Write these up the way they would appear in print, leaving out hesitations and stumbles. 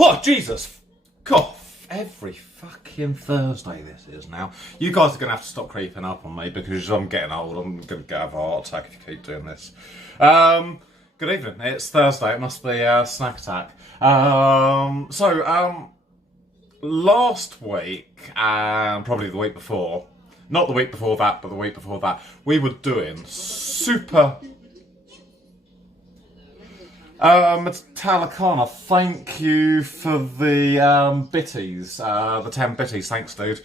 Oh, Jesus! God, every fucking Thursday this is now. You guys are going to have to stop creeping up on me because I'm getting old. I'm going to have a heart attack if you keep doing this. Good evening. It's Thursday. It must be snack attack. Last week, and probably the week before, not the week before that, but the week before that, we were doing super... Talikana, thank you for the bitties, the 10 bitties, thanks dude.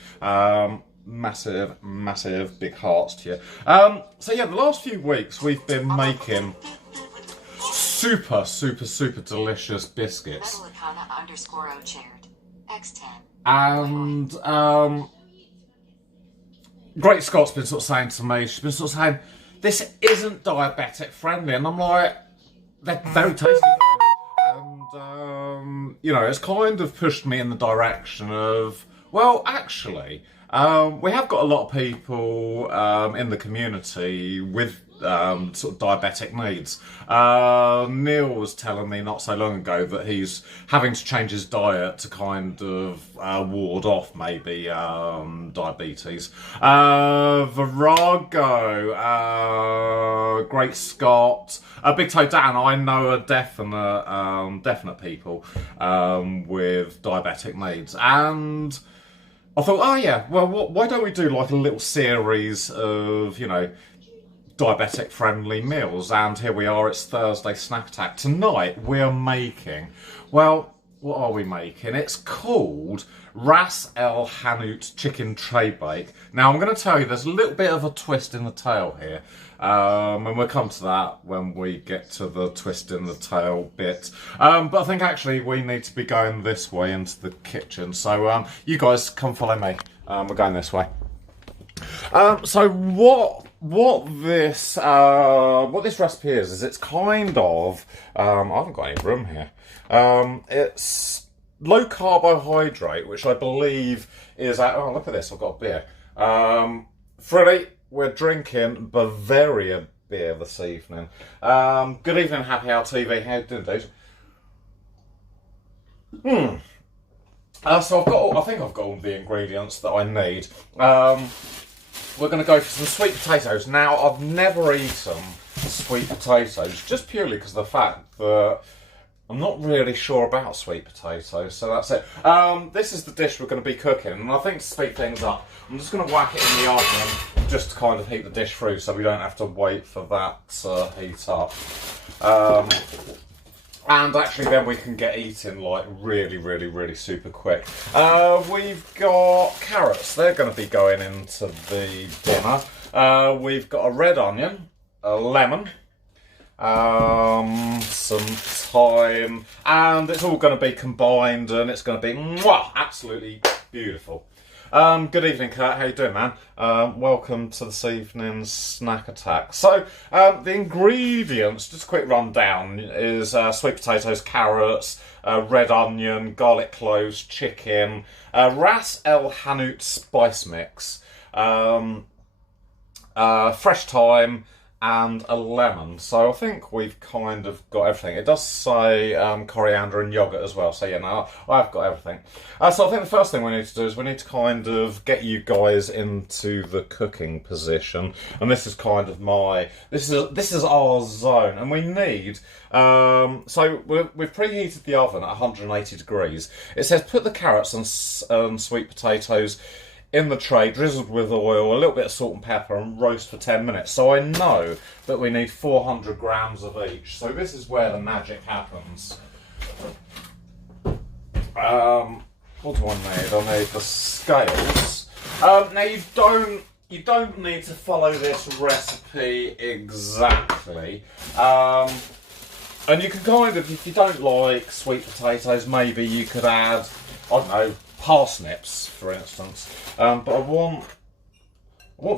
Massive big hearts to you. So yeah, the last few weeks we've been making super delicious biscuits. And Great Scott's been sort of saying to me, she's been sort of saying, this isn't diabetic friendly, and I'm like, they're very tasty though. And, you know, it's kind of pushed me in the direction of, well, actually, we have got a lot of people in the community with sort of diabetic needs. Neil was telling me not so long ago that he's having to change his diet to kind of ward off maybe diabetes. Virago, Great Scott, Big Toe Dan, I know are definite people with diabetic needs. And I thought, oh yeah, well, why don't we do like a little series of, you know, diabetic friendly meals? And here we are, it's Thursday Snack Attack. Tonight we're making, well, what are we making? It's called Ras-el-hanout chicken traybake. Now I'm going to tell you there's a little bit of a twist in the tail here. And we'll come to that when we get to the twist in the tail bit. But I think actually we need to be going this way into the kitchen. So you guys come follow me. We're going this way. So what this recipe is it's kind of I haven't got any room here. It's low carbohydrate, which I believe is oh, look at this, I've got a beer. Freddie, we're drinking Bavaria beer this evening. Good evening, Happy Hour TV. How you doing, dude? So I think I've got all the ingredients that I need. We're going to go for some sweet potatoes. Now, I've never eaten sweet potatoes, just purely because of the fact that I'm not really sure about sweet potatoes, so that's it. This is the dish we're going to be cooking, and I think to speed things up, I'm just going to whack it in the oven just to kind of heat the dish through so we don't have to wait for that to heat up. And actually then we can get eating like really super quick. We've got carrots, they're going to be going into the dinner. We've got a red onion, a lemon, some thyme, and it's all going to be combined and it's going to be absolutely beautiful. Good evening, Kurt. How you doing, man? Welcome to this evening's snack attack. So, the ingredients, just a quick rundown, is sweet potatoes, carrots, red onion, garlic cloves, chicken, Ras-el-hanout spice mix, fresh thyme, and a lemon. So I think we've kind of got everything. It does say coriander and yoghurt as well. So yeah, no, I've got everything. So I think the first thing we need to do is we need to kind of get you guys into the cooking position. And this is kind of this is our zone. And we need, so we've preheated the oven at 180 degrees. It says put the carrots and sweet potatoes in the tray, drizzled with oil, a little bit of salt and pepper, and roast for 10 minutes. So I know that we need 400 grams of each. So this is where the magic happens. What do I need? I need the scales. Now you don't need to follow this recipe exactly. And you can kind of, if you don't like sweet potatoes, maybe you could add, I don't know, parsnips, for instance. But I want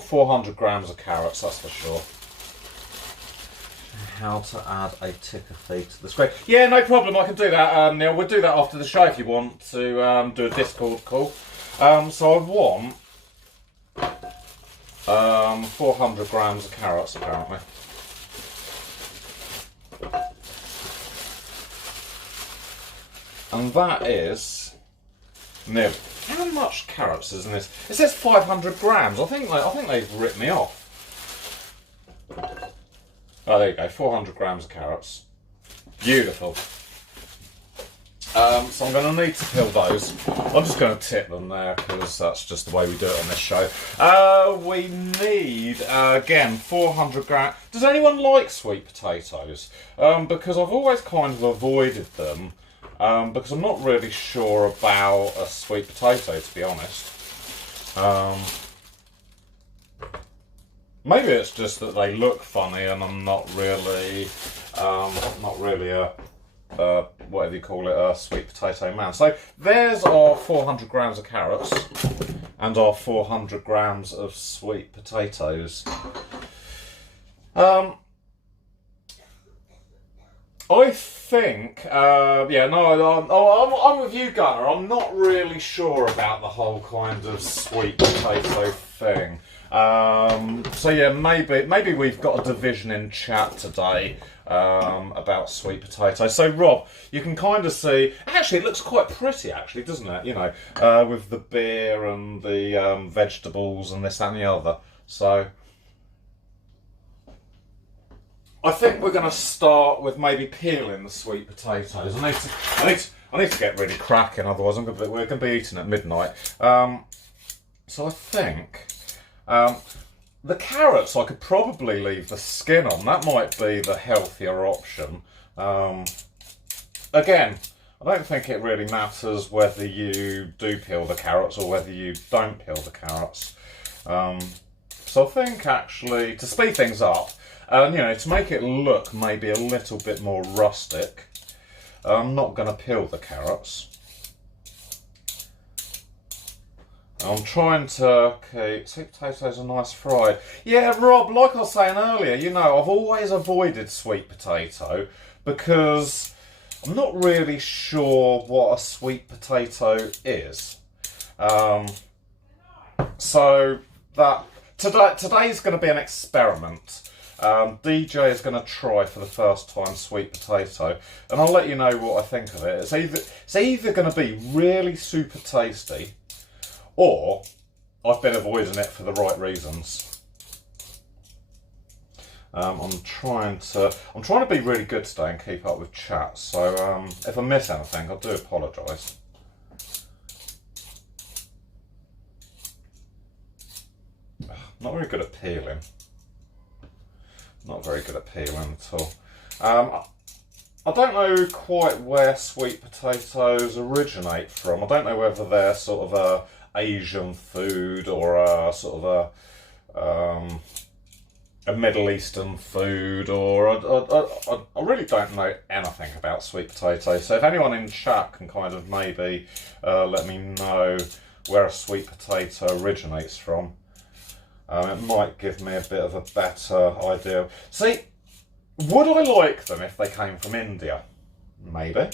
400 grams of carrots, that's for sure. How to add a ticker fee to the screen. Yeah, no problem, I can do that, Neil. We'll do that after the show if you want to do a Discord call. So I want 400 grams of carrots, apparently. And that is nearly. How much carrots is in this? It says 500 grams. I think they've ripped me off. Oh, there you go. 400 grams of carrots. Beautiful. So I'm going to need to peel those. I'm just going to tip them there because that's just the way we do it on this show. We need, again, 400 grams. Does anyone like sweet potatoes? Because I've always kind of avoided them because I'm not really sure about a sweet potato, to be honest. Maybe it's just that they look funny and I'm not really a whatever you call it, a sweet potato man. So there's our 400 grams of carrots and our 400 grams of sweet potatoes. I think, I'm with you, Gunnar. I'm not really sure about the whole kind of sweet potato thing. So yeah, maybe we've got a division in chat today about sweet potatoes. So Rob, you can kind of see, actually it looks quite pretty actually, doesn't it? You know, with the beer and the vegetables and this, that and the other. So I think we're going to start with maybe peeling the sweet potatoes. I need to get really cracking, otherwise we're going to be eating at midnight. So I think the carrots I could probably leave the skin on. That might be the healthier option. Again, I don't think it really matters whether you do peel the carrots or whether you don't peel the carrots. So I think actually, to speed things up, you know, to make it look maybe a little bit more rustic, I'm not going to peel the carrots. I'm trying to keep sweet potatoes are nice fried. Yeah, Rob, like I was saying earlier, you know, I've always avoided sweet potato because I'm not really sure what a sweet potato is. So that today's going to be an experiment. DJ is going to try for the first time sweet potato, and I'll let you know what I think of it. It's either going to be really super tasty, or I've been avoiding it for the right reasons. I'm trying to be really good today and keep up with chat. So if I miss anything, I do apologise. Not very good at peeling. Not very good at peeling at all. I don't know quite where sweet potatoes originate from. I don't know whether they're sort of a Asian food or a sort of a Middle Eastern food, or I really don't know anything about sweet potatoes. So if anyone in chat can kind of maybe let me know where a sweet potato originates from, it might give me a bit of a better idea. See, would I like them if they came from India? Maybe.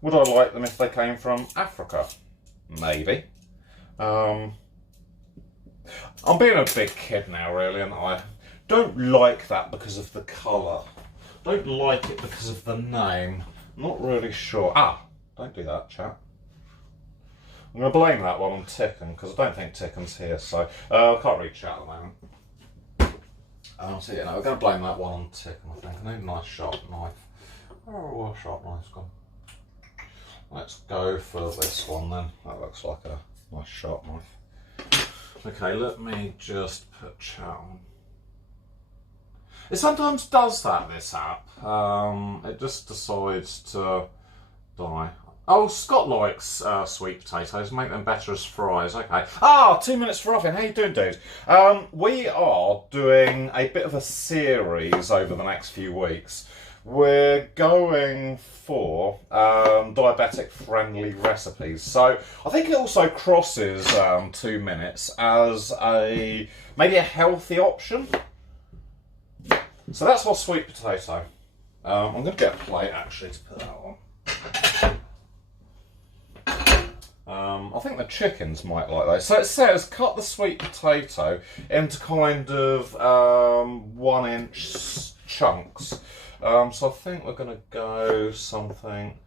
Would I like them if they came from Africa? Maybe. I'm being a big kid now, really, and I don't like that because of the colour. Don't like it because of the name. Not really sure. Don't do that, chat. I'm going to blame that one on Ticken, because I don't think Ticken's here, so I can't read chat at the moment. So yeah, no, we're going to blame that one on Ticken, I think. I need a nice sharp knife. Oh, sharp knife's gone. Let's go for this one then. That looks like a nice sharp knife. Okay, let me just put chat on. It sometimes does that, this app. It just decides to die. Oh, Scott likes sweet potatoes. Make them better as fries. Okay. 2 minutes for offing. How you doing, dude? We are doing a bit of a series over the next few weeks. We're going for diabetic-friendly recipes. So I think it also crosses 2 minutes as maybe a healthy option. So that's our sweet potato. I'm going to get a plate actually to put that on. I think the chickens might like those. So it says cut the sweet potato into kind of 1-inch chunks. So I think we're going to go something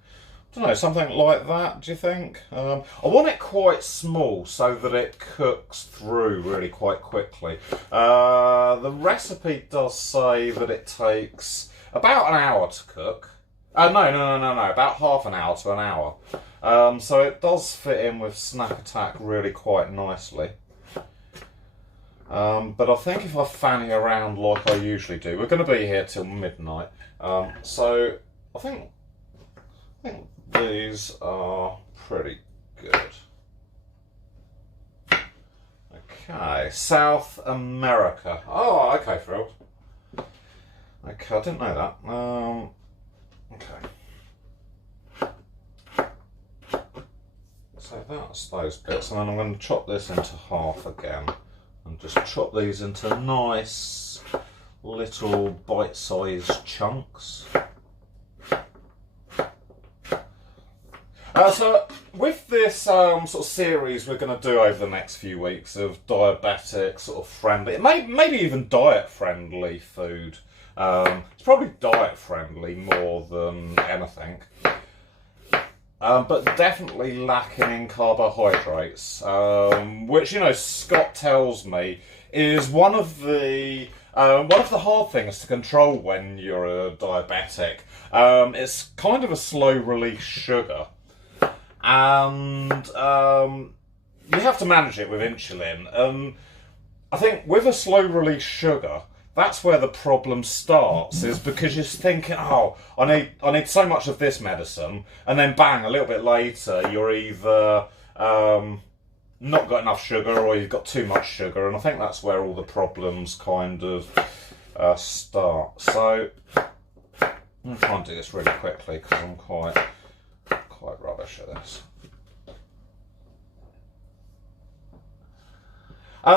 don't know, something like that, do you think? I want it quite small so that it cooks through really quite quickly. The recipe does say that it takes about an hour to cook. No, about half an hour to an hour. So it does fit in with Snack Attack really quite nicely. But I think if I fanny around like I usually do, we're going to be here till midnight. So I think these are pretty good. Okay, South America. Oh, okay, Phil. Okay, I didn't know that. Okay. So that's those bits, and then I'm going to chop this into half again, and just chop these into nice little bite-sized chunks. So with this sort of series we're going to do over the next few weeks of diabetic sort of friendly, maybe even diet friendly food. It's probably diet friendly more than anything, but definitely lacking in carbohydrates, which, you know, Scott tells me is one of the hard things to control when you're a diabetic. It's kind of a slow release sugar. And you have to manage it with insulin. I think with a slow release sugar, that's where the problem starts, is because you're thinking, oh, I need so much of this medicine, and then bang, a little bit later, you're either not got enough sugar or you've got too much sugar, and I think that's where all the problems kind of start. So I'm going to try and do this really quickly because I'm quite rubbish at this.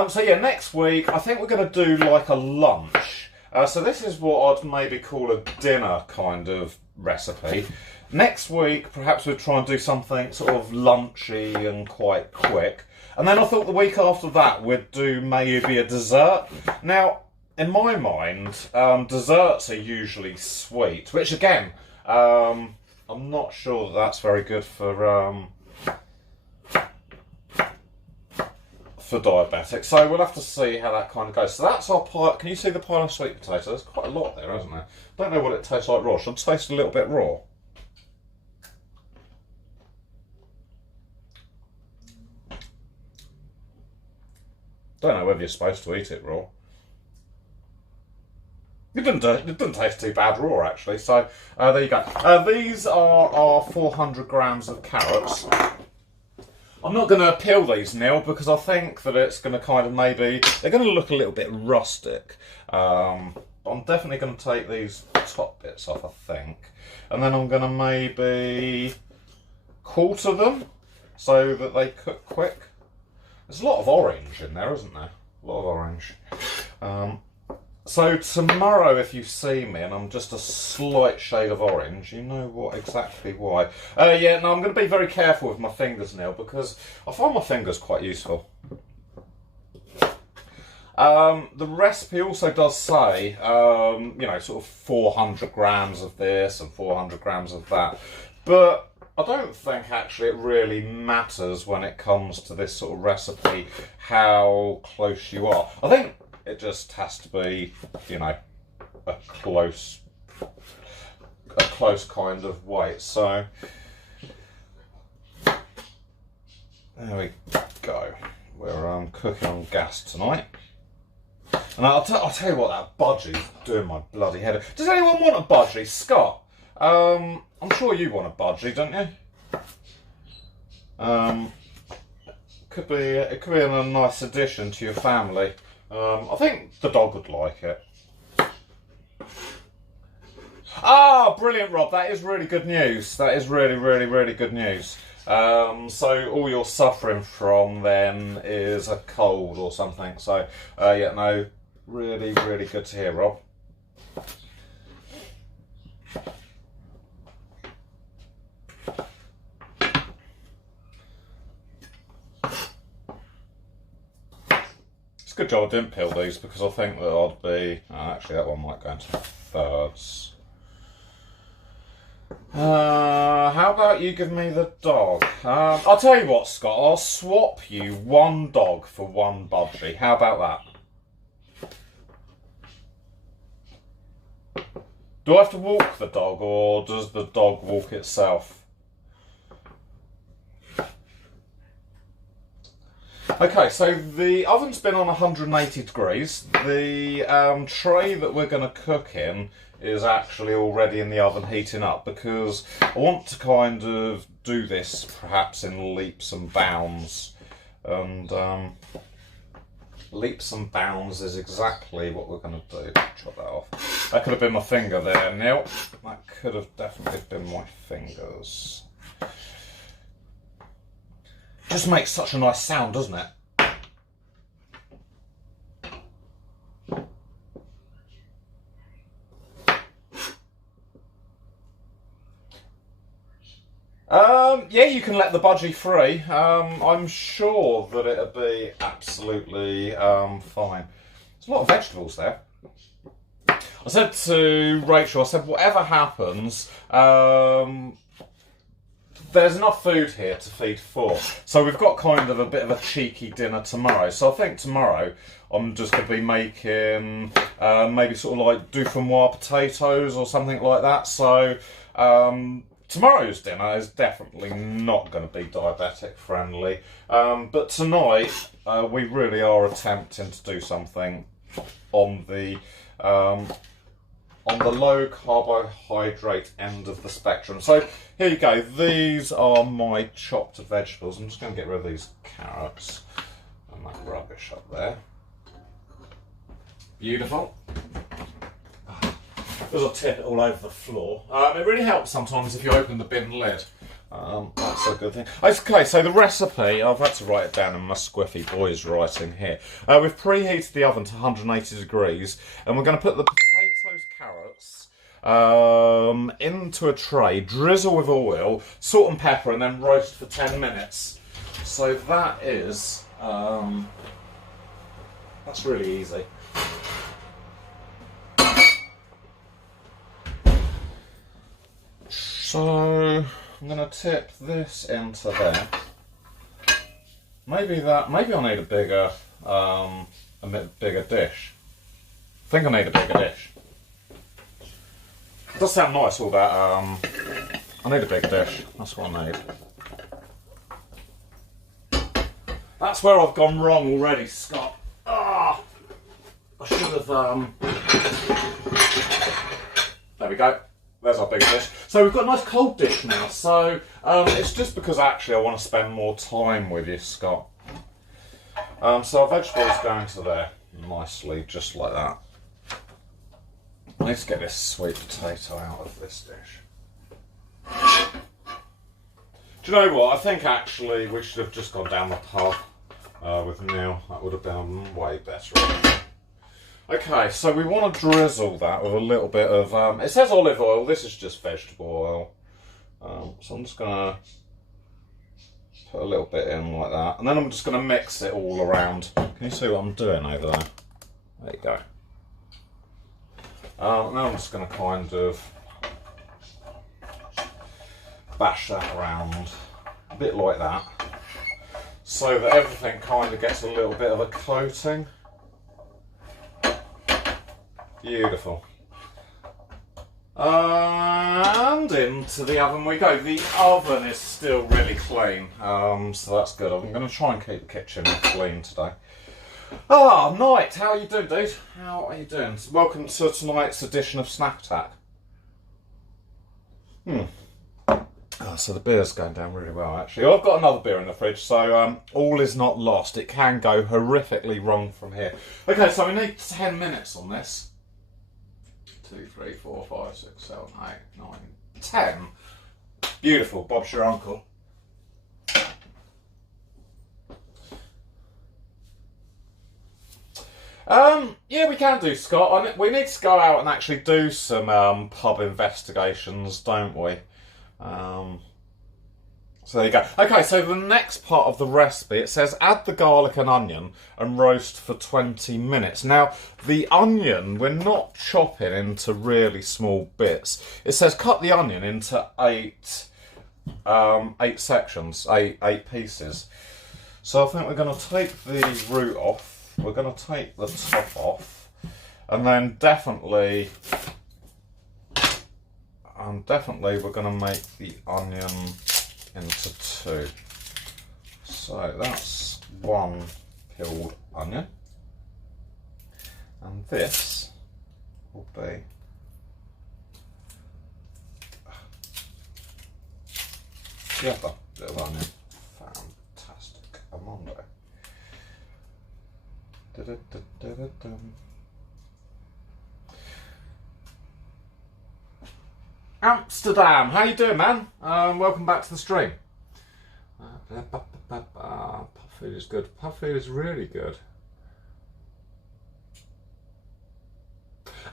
So yeah, next week I think we're going to do like a lunch. So this is what I'd maybe call a dinner kind of recipe. Next week perhaps we'll try and do something sort of lunchy and quite quick. And then I thought the week after that we'd do maybe a dessert. Now, in my mind, desserts are usually sweet, which again, I'm not sure that that's very good for diabetics. So we'll have to see how that kind of goes. So that's our pile. Can you see the pile of sweet potatoes? There's quite a lot there, isn't there? Don't know what it tastes like raw. Should taste a little bit raw. Don't know whether you're supposed to eat it raw. It didn't taste too bad raw, actually. So there you go. These are our 400 grams of carrots. I'm not going to peel these, Neil, because I think that it's going to kind of they're going to look a little bit rustic. I'm definitely going to take these top bits off, I think. And then I'm going to maybe quarter them so that they cook quick. There's a lot of orange in there, isn't there? A lot of orange. So tomorrow, if you see me and I'm just a slight shade of orange, you know exactly why. Yeah, no, I'm going to be very careful with my fingers, Neil, because I find my fingers quite useful. The recipe also does say, you know, sort of 400 grams of this and 400 grams of that. But I don't think actually it really matters when it comes to this sort of recipe how close you are. I think it just has to be, you know, a close kind of weight. So there we go. We're cooking on gas tonight. And I'll tell you what, that budgie's doing my bloody head. Does anyone want a budgie? Scott, I'm sure you want a budgie, don't you? It could be a nice addition to your family. I think the dog would like it. Ah, brilliant, Rob. That is really good news. That is really, really, really good news. So all you're suffering from then is a cold or something. So, yeah, no, really, really good to hear, Rob. Good job I didn't peel these because I think that I'd be... actually, that one might go into thirds. How about you give me the dog? I'll tell you what, Scott, I'll swap you one dog for one budgie. How about that? Do I have to walk the dog, or does the dog walk itself? Okay, so the oven's been on 180 degrees. The tray that we're going to cook in is actually already in the oven heating up, because I want to kind of do this perhaps in leaps and bounds. And leaps and bounds is exactly what we're going to do. Chop that off. That could have been my finger there, Neil. That could have definitely been my fingers. Just makes such a nice sound, doesn't it? Yeah, you can let the budgie free. I'm sure that it'll be absolutely fine. There's a lot of vegetables there. I said to Rachel, I said, whatever happens, there's enough food here to feed four. So we've got kind of a bit of a cheeky dinner tomorrow. So I think tomorrow I'm just going to be making maybe sort of like dauphinoise potatoes or something like that. So tomorrow's dinner is definitely not going to be diabetic friendly. But tonight we really are attempting to do something on the low carbohydrate end of the spectrum. So here you go, these are my chopped vegetables. I'm just going to get rid of these carrots and that rubbish up there. Beautiful. There's a tip all over the floor. It really helps sometimes if you open the bin lid. That's a good thing. Okay, so the recipe, I've had to write it down in my squiffy boy's writing here. We've preheated the oven to 180 degrees, and we're going to put the potatoes, carrots into a tray, drizzle with oil, salt and pepper, and then roast for 10 minutes. So that is, that's really easy. So I'm going to tip this into there. Maybe I need a bigger dish. I think I need a bigger dish. It does sound nice, all that. I need a big dish. That's what I need. That's where I've gone wrong already, Scott. Ah, I should have. There we go. There's our big dish. So we've got a nice cold dish now. So it's just because actually I want to spend more time with you, Scott. So our vegetables go into there nicely, just like that. I need to get this sweet potato out of this dish. Do you know what? I think actually we should have just gone down the pub with Neil. That would have been way better. Okay, so we want to drizzle that with a little bit of, it says olive oil, this is just vegetable oil. So I'm just going to put a little bit in like that. And then I'm just going to mix it all around. Can you see what I'm doing over there? There you go. Now I'm just going to kind of bash that around, a bit like that. So that everything kind of gets a little bit of a coating. Beautiful. And into the oven we go. The oven is still really clean, so that's good. I'm going to try and keep the kitchen clean today. Ah, Knight, how are you doing, dude? How are you doing? Welcome to tonight's edition of Snack Attack. So the beer's going down really well, actually. I've got another beer in the fridge, so all is not lost. It can go horrifically wrong from here. Okay, so we need 10 minutes on this. 2, 3, 4, 5, 6, 7, 8, 9, 10. Beautiful. Bob's your uncle. Yeah, we can do, Scott. We need to go out and actually do some pub investigations, don't we? So there you go. Okay, so the next part of the recipe, it says add the garlic and onion and roast for 20 minutes. Now, the onion, we're not chopping into really small bits. It says cut the onion into eight sections, eight pieces. So I think we're going to take the root off, we're going to take the top off, and then definitely we're going to make the onion into two. So that's one peeled onion, and this will be the other little onion. Fantastic, Amondo. Amsterdam, how you doing, man? Welcome back to the stream. Puff food is good. Puff food is really good.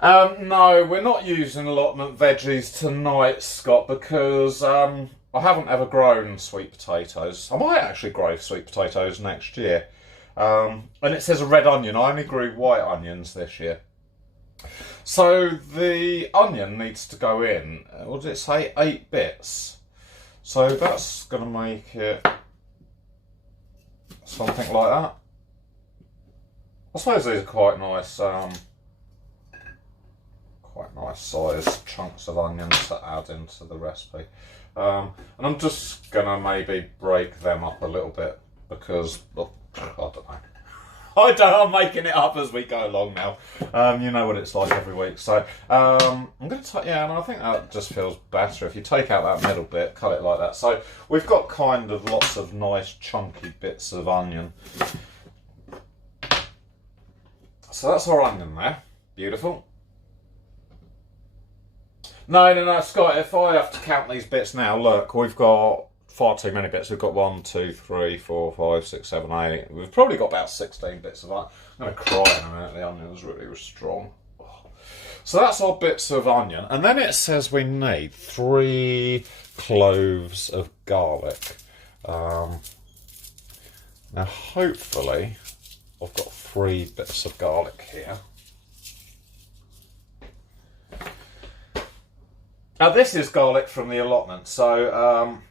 No, we're not using allotment veggies tonight, Scott, because I haven't ever grown sweet potatoes. I might actually grow sweet potatoes next year. And it says a red onion. I only grew white onions this year. So the onion needs to go in, what did it say, 8 bits. So that's going to make it something like that. I suppose these are quite nice sized chunks of onions to add into the recipe. And I'm just going to maybe break them up a little bit because, well, I don't know. I'm making it up as we go along now. You know what it's like every week. So I'm going to take, and I think that just feels better if you take out that middle bit, cut it like that. So we've got kind of lots of nice chunky bits of onion. So that's our onion there. Beautiful. No, Scott, if I have to count these bits now, look, we've got far too many bits. We've got 1, 2, 3, 4, 5, 6, 7, 8. We've probably got about 16 bits of onion. I'm going to cry in a minute. The onion is really strong. So that's our bits of onion. And then it says we need 3 cloves of garlic. Now, hopefully, I've got 3 bits of garlic here. Now, this is garlic from the allotment. So,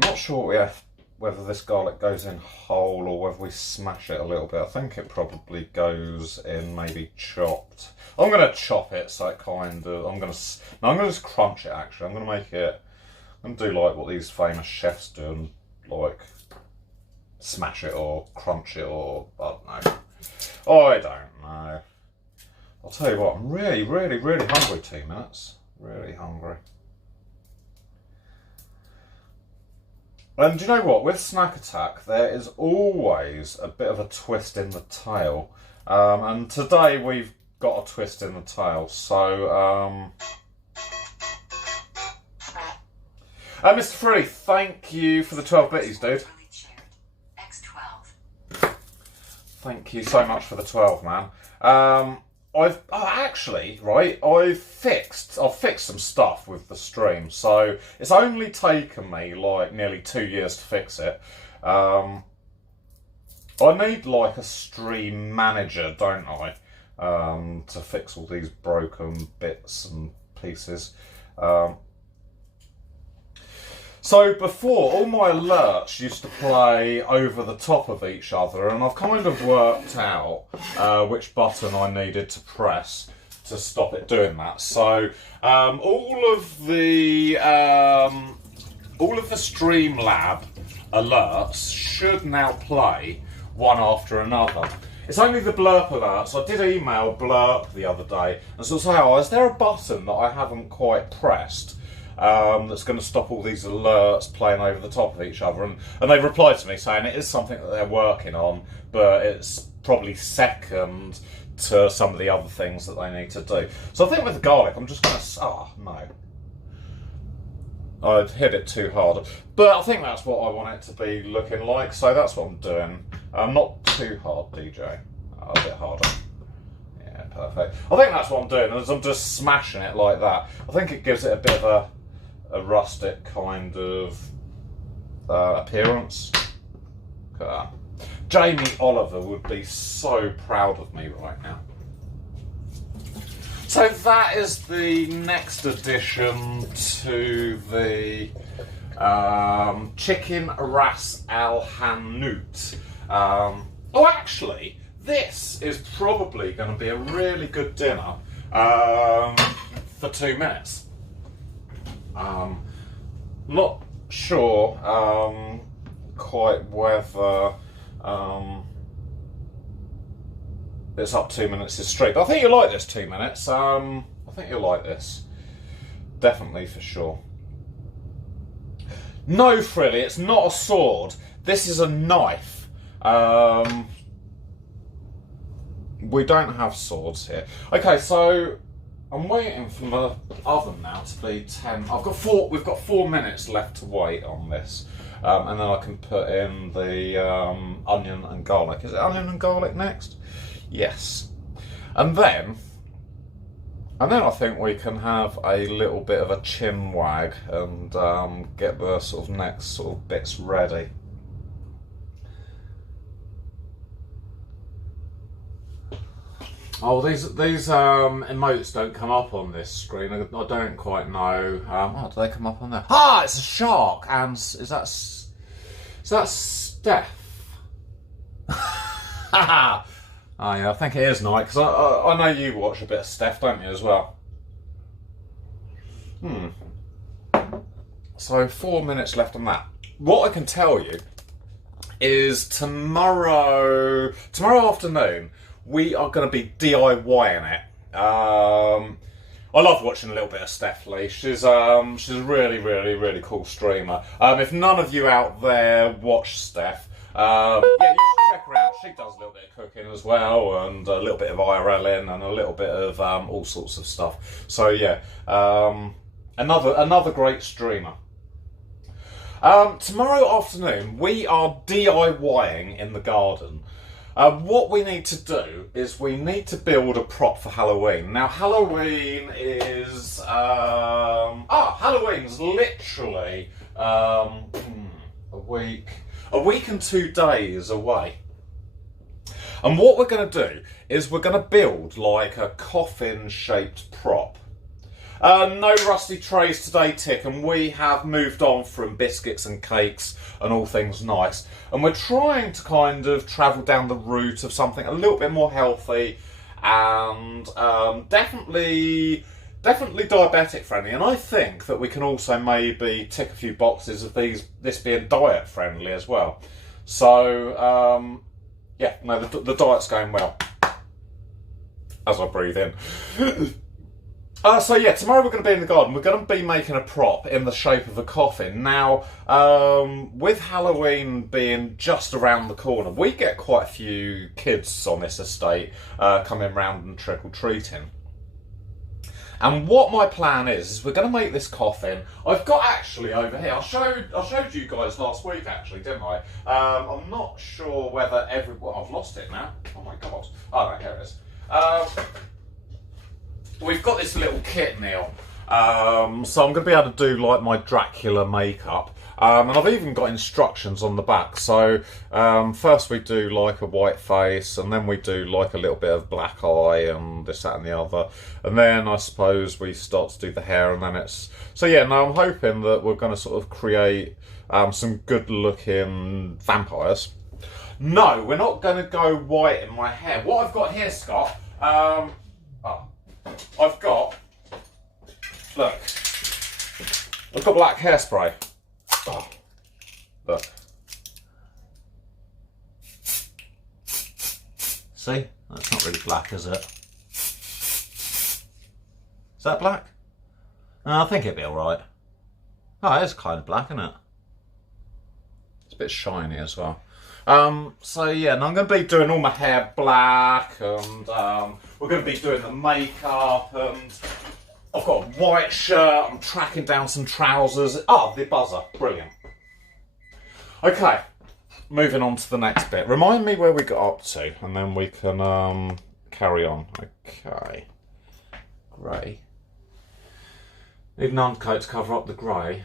I'm not sure whether this garlic goes in whole or whether we smash it a little bit. I think it probably goes in maybe chopped. I'm going to chop it so it kind of, I'm going to just crunch it actually. I'm going to make it, I'm going to do like what these famous chefs do and like smash it or crunch it or, I don't know. I don't know. I'll tell you what, I'm really hungry, 2 minutes. Really hungry. And do you know what? With Snack Attack, there is always a bit of a twist in the tail. And today we've got a twist in the tail. So, Mr. Free, thank you for the 12 bitties, dude. Thank you so much for the 12, man. I've fixed some stuff with the stream, so it's only taken me like nearly 2 years to fix it. I need like a stream manager, don't I, to fix all these broken bits and pieces. So before, all my alerts used to play over the top of each other, and I've kind of worked out which button I needed to press to stop it doing that. So all of the Streamlab alerts should now play one after another. It's only the blurp alerts. I did email blurp the other day and sort of say, oh, is there a button that I haven't quite pressed? That's going to stop all these alerts playing over the top of each other, and they replied to me saying it is something that they're working on, but it's probably second to some of the other things that they need to do. So I think with the garlic, I'm just going to, no, I'd hit it too hard, but I think that's what I want it to be looking like, so that's what I'm doing. Not too hard, DJ, a bit harder. Yeah, perfect. I think that's what I'm doing, is I'm just smashing it like that. I think it gives it a bit of a rustic kind of appearance. Look at that. Jamie Oliver would be so proud of me right now. So that is the next addition to the chicken Ras-el-hanout. Oh, actually, this is probably going to be a really good dinner for 2 minutes. Not sure quite whether it's up 2 minutes is straight, but I think you'll like this 2 minutes. I think you'll like this. Definitely, for sure. No, Frilly, it's not a sword. This is a knife. We don't have swords here. Okay, so I'm waiting for the oven now to be 10. We've got 4 minutes left to wait on this. And then I can put in the onion and garlic. Is it onion and garlic next? Yes. And then I think we can have a little bit of a chin wag and get the sort of next sort of bits ready. Oh, these emotes don't come up on this screen. I don't quite know. Oh, do they come up on there? Ah, it's a shark. And is that Steph? Oh yeah, I think it is Night, because I know you watch a bit of Steph, don't you, as well? So 4 minutes left on that. What I can tell you is tomorrow afternoon we are going to be DIYing it. I love watching a little bit of Steph Lee. She's a really, really, really cool streamer. If none of you out there watch Steph, yeah, you should check her out. She does a little bit of cooking as well, and a little bit of IRLing, and a little bit of all sorts of stuff. So yeah, another great streamer. Tomorrow afternoon we are DIYing in the garden. What we need to do is we need to build a prop for Halloween. Now Halloween is Halloween's literally a week and 2 days away. And what we're going to do is we're going to build like a coffin-shaped prop. No rusty trays today, Tick, and we have moved on from biscuits and cakes and all things nice. And we're trying to kind of travel down the route of something a little bit more healthy and definitely diabetic friendly. And I think that we can also maybe tick a few boxes of this being diet friendly as well. So yeah, no, the diet's going well as I breathe in. So yeah, tomorrow we're going to be in the garden. We're going to be making a prop in the shape of a coffin. Now, with Halloween being just around the corner, we get quite a few kids on this estate coming round and trick-or-treating. And what my plan is we're going to make this coffin. I've got actually over here, I showed you guys last week actually, didn't I? I'm not sure whether I've lost it now. Oh my god. Oh no, here it is. We've got this little kit, Neil. So I'm going to be able to do like my Dracula makeup. And I've even got instructions on the back. So first we do like a white face, and then we do like a little bit of black eye and this, that and the other. And then I suppose we start to do the hair, and then it's... So yeah, now I'm hoping that we're going to sort of create some good looking vampires. No, we're not going to go white in my hair. What I've got here, Scott... I've got black hairspray. Oh, look. See? That's not really black, is it? Is that black? No, I think it'd be alright. Oh, it is kind of black, isn't it? It's a bit shiny as well. So yeah, and I'm going to be doing all my hair black, and we're going to be doing the makeup, and I've got a white shirt, I'm tracking down some trousers. Ah, the buzzer, brilliant. Okay, moving on to the next bit. Remind me where we got up to, and then we can carry on. Okay, grey. Need an undercoat to cover up the grey.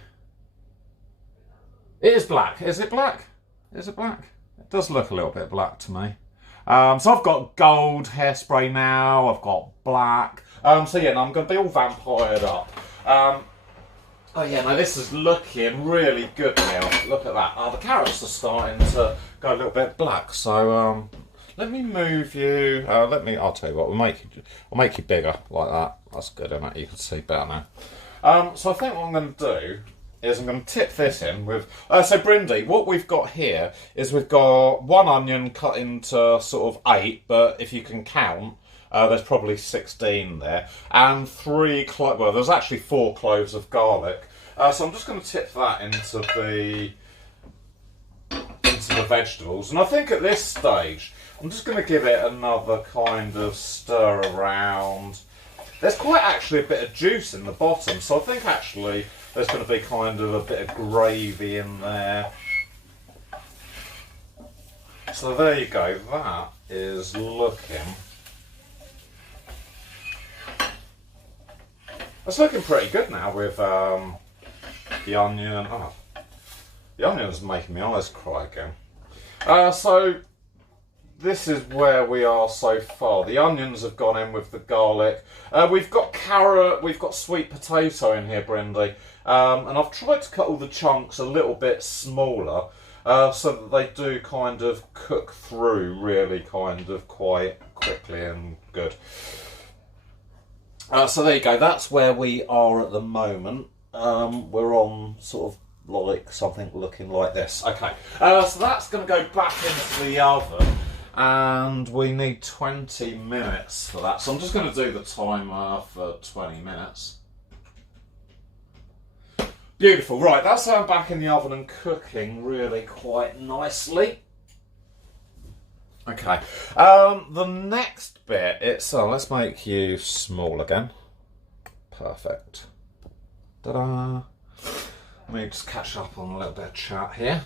It is black. Is it black? Is it black? It does look a little bit black to me. So I've got gold hairspray now. I've got black. So yeah, no, I'm going to be all vampired up. Oh yeah, no, this is looking really good now. Look at that. The carrots are starting to go a little bit black. So let me move you. I'll tell you what. I'll make you bigger like that. That's good, isn't it? You can see better now. So I think what I'm going to do is I'm going to tip this in with... so Brindy, what we've got here is we've got one onion cut into sort of 8, but if you can count, there's probably 16 there. And 3 cloves... Well, there's actually 4 cloves of garlic. So I'm just going to tip that into the vegetables. And I think at this stage, I'm just going to give it another kind of stir around. There's quite actually a bit of juice in the bottom, so I think actually there's going to be kind of a bit of gravy in there. So there you go, that is looking... It's looking pretty good now with the onion. Oh, the onion's making my eyes cry again. So this is where we are so far. The onions have gone in with the garlic. We've got carrot, we've got sweet potato in here, Brindy. And I've tried to cut all the chunks a little bit smaller so that they do kind of cook through really kind of quite quickly and good. So there you go, that's where we are at the moment. We're on sort of like something looking like this. Okay, so that's going to go back into the oven. And we need 20 minutes for that. So I'm just going to do the timer for 20 minutes. Beautiful. Right, that's back in the oven and cooking really quite nicely. Okay. The next bit, let's make you small again. Perfect. Ta-da. Let me just catch up on a little bit of chat here.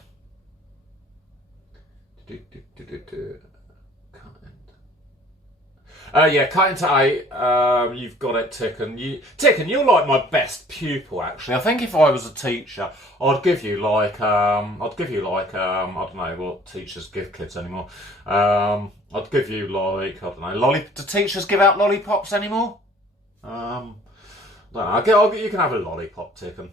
Yeah, cut into 8. You've got it, Ticken. You're like my best pupil, actually. I think if I was a teacher, I'd give you like, I don't know what teachers give kids anymore. I'd give you like, I don't know, do teachers give out lollipops anymore? I don't know. You can have a lollipop, Ticken.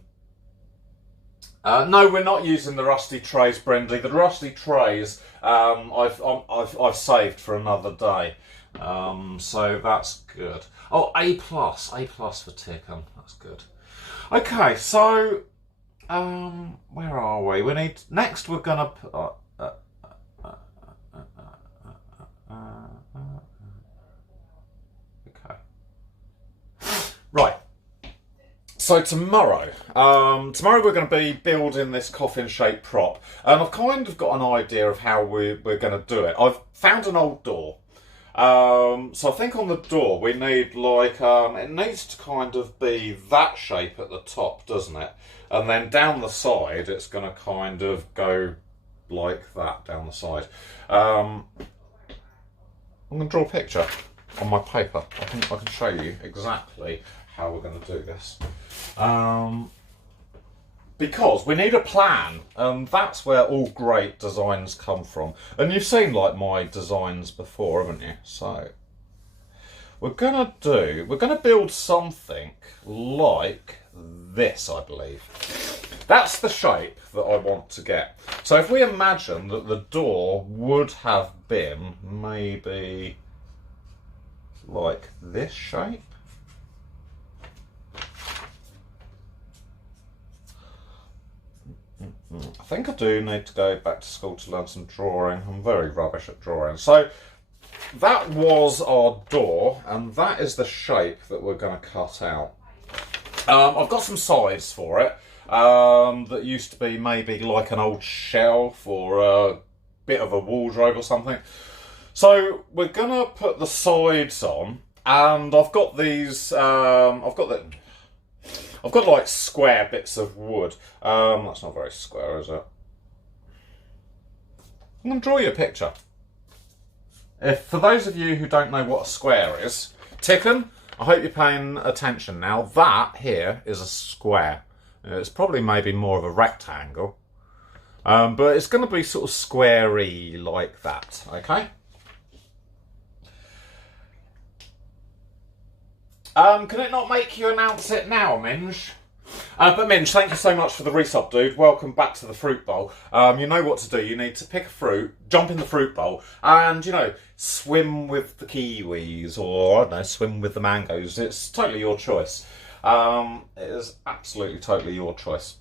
No, we're not using the rusty trays, Brindy. The rusty trays I've saved for another day. So that's good. Oh, A plus for Ticken. That's good. Okay, so where are we? We need next. We're gonna put. Okay. Right. So tomorrow we're going to be building this coffin-shaped prop, and I've kind of got an idea of how we're going to do it. I've found an old door. So I think on the door we need like, it needs to kind of be that shape at the top, doesn't it? And then down the side it's going to kind of go like that down the side. I'm going to draw a picture on my paper. I can show you exactly how we're going to do this. Because we need a plan, and that's where all great designs come from. And you've seen like my designs before, haven't you? So we're gonna build something like this, I believe. That's the shape that I want to get. So if we imagine that the door would have been maybe like this shape. I think I do need to go back to school to learn some drawing. I'm very rubbish at drawing. So that was our door, and that is the shape that we're going to cut out. I've got some sides for it that used to be maybe like an old shelf or a bit of a wardrobe or something. So we're going to put the sides on, and I've got these, I've got like square bits of wood. That's not very square, is it? I'm going to draw you a picture. For those of you who don't know what a square is, Ticken, I hope you're paying attention now. That here is a square. It's probably maybe more of a rectangle. But it's going to be sort of squarey like that, okay? Can it not make you announce it now, Minge? But Minge, thank you so much for the resub, dude. Welcome back to the fruit bowl. You know what to do. You need to pick a fruit, jump in the fruit bowl, and, you know, swim with the kiwis, or, I don't know, swim with the mangoes. It's totally your choice. It is absolutely totally your choice.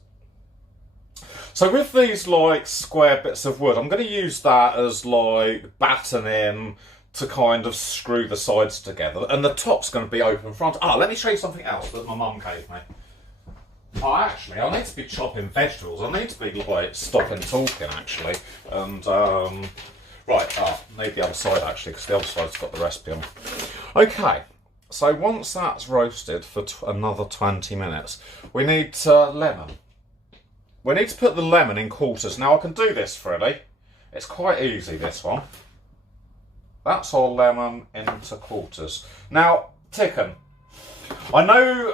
So with these, like, square bits of wood, I'm going to use that as, like, battening to kind of screw the sides together. And the top's going to be open front. Ah, let me show you something else that my mum gave me. Oh, actually, I need to be chopping vegetables. I need to be, like, stopping talking, actually. And, right, need the other side, actually, because the other side's got the recipe on. Okay, so once that's roasted for another 20 minutes, we need lemon. We need to put the lemon in quarters. Now, I can do this, Freddie. It's quite easy, this one. That's our lemon into quarters. Now, Ticken, I know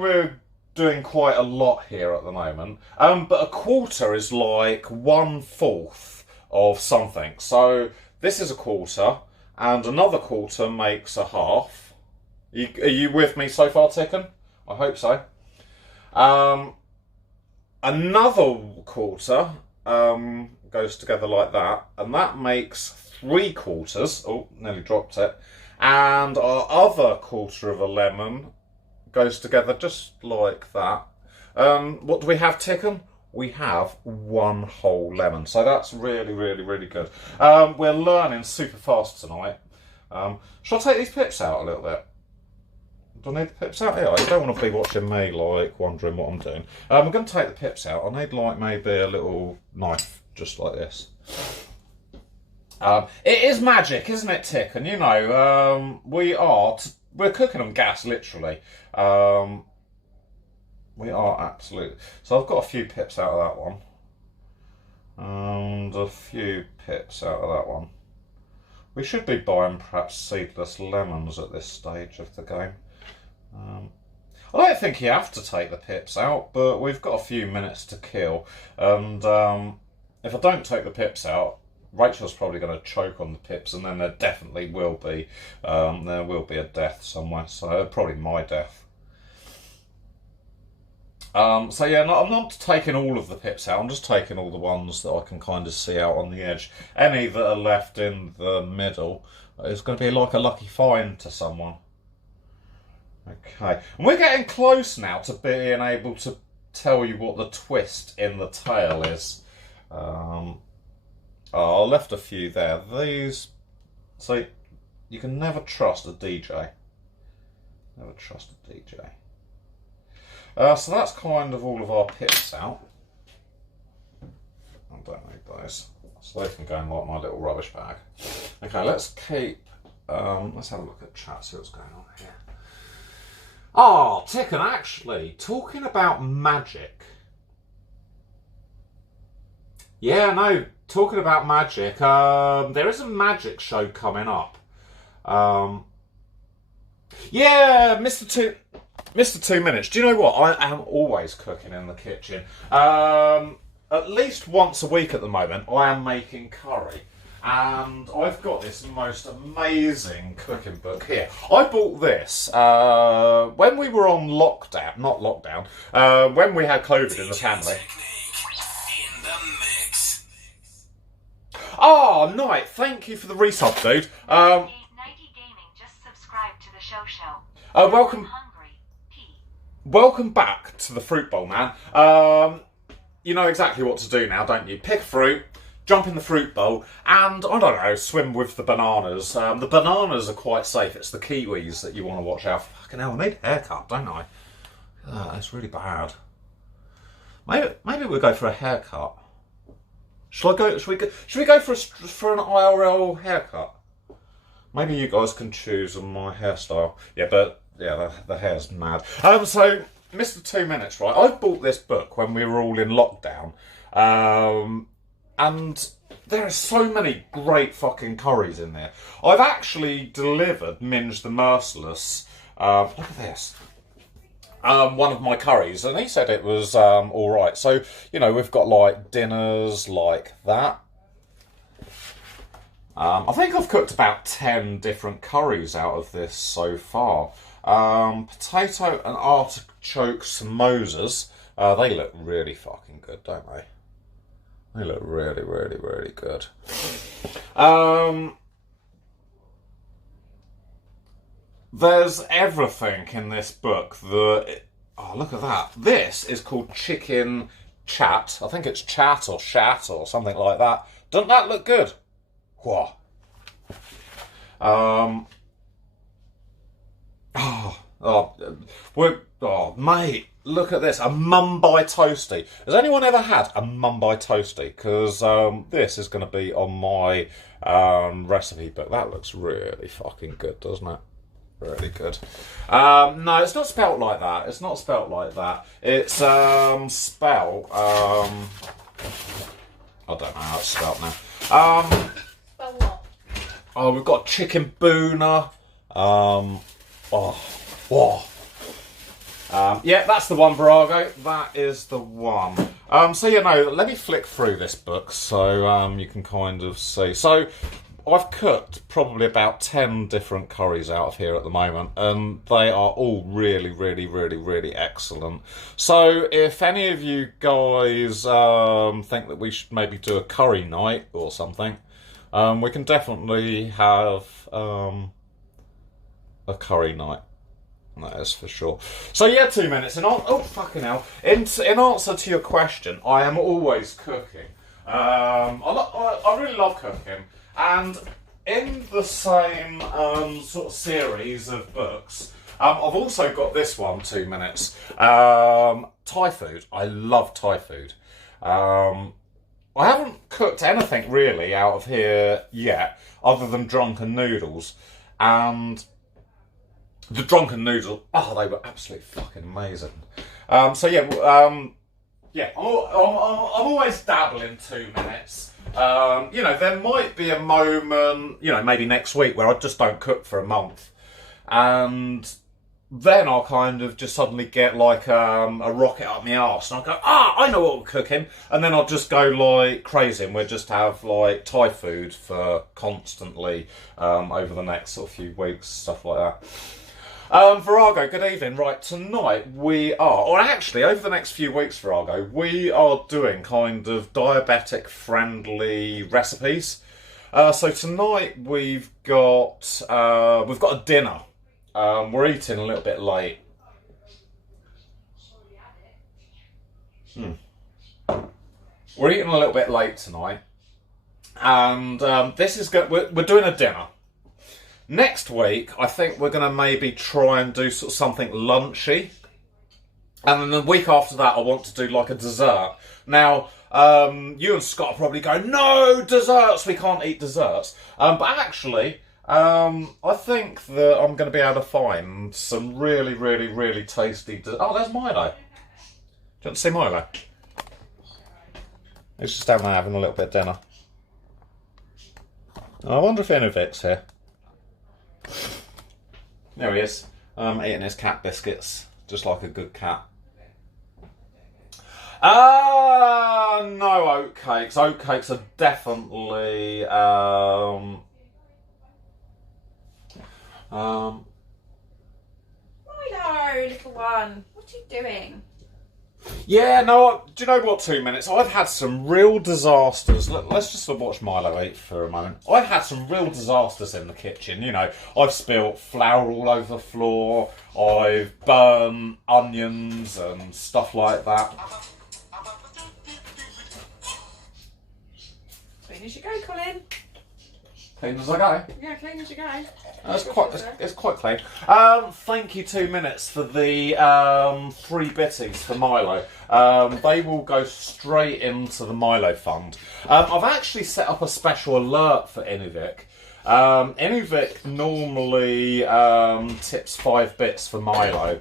we're doing quite a lot here at the moment, but a quarter is like 1/4 of something. So this is a quarter, and another quarter makes a half. Are you with me so far, Ticken? I hope so. Another quarter goes together like that, and that makes 3/4. Oh, nearly dropped it. And our other quarter of a lemon goes together just like that. What do we have, Ticken? We have 1 whole lemon. So that's really, really, really good. We're learning super fast tonight. Shall I take these pips out a little bit? Do I need the pips out here? I don't want to be watching me, like, wondering what I'm doing. I'm going to take the pips out. I need, like, maybe a little knife, just like this. It is magic, isn't it, Tick? And, you know, we're cooking on gas, literally. We are absolutely... So I've got a few pips out of that one. And a few pips out of that one. We should be buying, perhaps, seedless lemons at this stage of the game. I don't think you have to take the pips out, but we've got a few minutes to kill. And if I don't take the pips out, Rachel's probably going to choke on the pips, and then there definitely will be a death somewhere. So probably my death. So yeah, I'm not taking all of the pips out. I'm just taking all the ones that I can kind of see out on the edge. Any that are left in the middle is going to be like a lucky find to someone. Okay, and we're getting close now to being able to tell you what the twist in the tale is. I left a few there. These, so you can never trust a DJ. Never trust a DJ. So that's kind of all of our pips out. I don't need those. So they can go in like my little rubbish bag. Okay, let's keep, let's have a look at chat, see what's going on here. Oh, Ticken, actually, talking about magic. Yeah, no, talking about magic, there is a magic show coming up. Yeah, Mr. 2 Minutes. Do you know what? I am always cooking in the kitchen. At least once a week at the moment, I am making curry. And I've got this most amazing cooking book here. I bought this when we were on lockdown, not lockdown, when we had COVID in the family. Oh, Knight, thank you for the resub, dude. Gaming just subscribed to the show. Welcome back to the fruit bowl, man. You know exactly what to do now, don't you? Pick fruit, jump in the fruit bowl, and, I don't know, swim with the bananas. The bananas are quite safe. It's the kiwis that you want to watch out for. Fucking hell, I need a haircut, don't I? That's really bad. Maybe we'll go for a haircut. Should we go for an IRL haircut? Maybe you guys can choose on my hairstyle. Yeah, but yeah, the hair's mad. So Mr. 2 Minutes, right? I bought this book when we were all in lockdown, and there are so many great fucking curries in there. I've actually delivered Minge the Merciless Look at this. One of my curries, and he said it was all right. So, you know, we've got like dinners like that. I think I've cooked about 10 different curries out of this so far. Potato and artichoke samosas. They look really fucking good, don't they? They look really, really, really good. There's everything in this book that... Oh, look at that. This is called Chicken Chat. I think it's Chat or Shat or something like that. Doesn't that look good? Whoa. Mate, look at this. A Mumbai toastie. Has anyone ever had a Mumbai toastie? Because this is going to be on my recipe book. That looks really fucking good, doesn't it? Really good. No, it's not spelt like that. It's not spelt like that. It's spelt... I don't know how it's spelt now. Spell what? Oh, we've got chicken boona. Yeah, that's the one, Virago. That is the one. So, you know, let me flick through this book so you can kind of see. So, I've cooked probably about 10 different curries out of here at the moment, and they are all really, really, really, really excellent. So, if any of you guys think that we should maybe do a curry night or something, we can definitely have a curry night. That is for sure. So yeah, 2 minutes. And oh fucking hell! In answer to your question, I am always cooking. I really love cooking, and in the same sort of series of books, I've also got this one. 2 minutes. Thai food. I love Thai food. I haven't cooked anything really out of here yet, other than drunken noodles, and the drunken noodles. Oh, they were absolutely fucking amazing. So yeah, I'm always dabbling 2 minutes. You know, there might be a moment, you know, maybe next week where I just don't cook for a month, and then I'll kind of just suddenly get like a rocket up my arse, and I'll go, I know what we're cooking, and then I'll just go like crazy, and we'll just have like Thai food for constantly over the next sort of few weeks, stuff like that. Virago, good evening. Right, tonight we are, or actually over the next few weeks, Virago, we are doing kind of diabetic friendly recipes. So tonight we've got a dinner. We're eating a little bit late. We're eating a little bit late tonight, and this is good. We're doing a dinner. Next week, I think we're going to maybe try and do sort of something lunchy. And then the week after that, I want to do like a dessert. Now, you and Scott are probably going, no, desserts, we can't eat desserts. But actually, I think that I'm going to be able to find some really, really, really tasty... Oh, there's Milo. Do you want to see Milo? He's just down there having a little bit of dinner. I wonder if Inovic's here. There he is, eating his cat biscuits, just like a good cat. No oatcakes. Oatcakes are definitely Milo, little one, what are you doing? Yeah, no, do you know what, 2 minutes? I've had some real disasters. Let's just watch Milo eat for a moment. I've had some real disasters in the kitchen, you know. I've spilt flour all over the floor. I've burnt onions and stuff like that. Clean as you go, Colin. Clean as I go. Yeah, clean as you go. It's quite clean. Thank you, 2 minutes, for the free bitties for Milo. They will go straight into the Milo fund. I've actually set up a special alert for Inovic. Inovic normally tips 5 bits for Milo,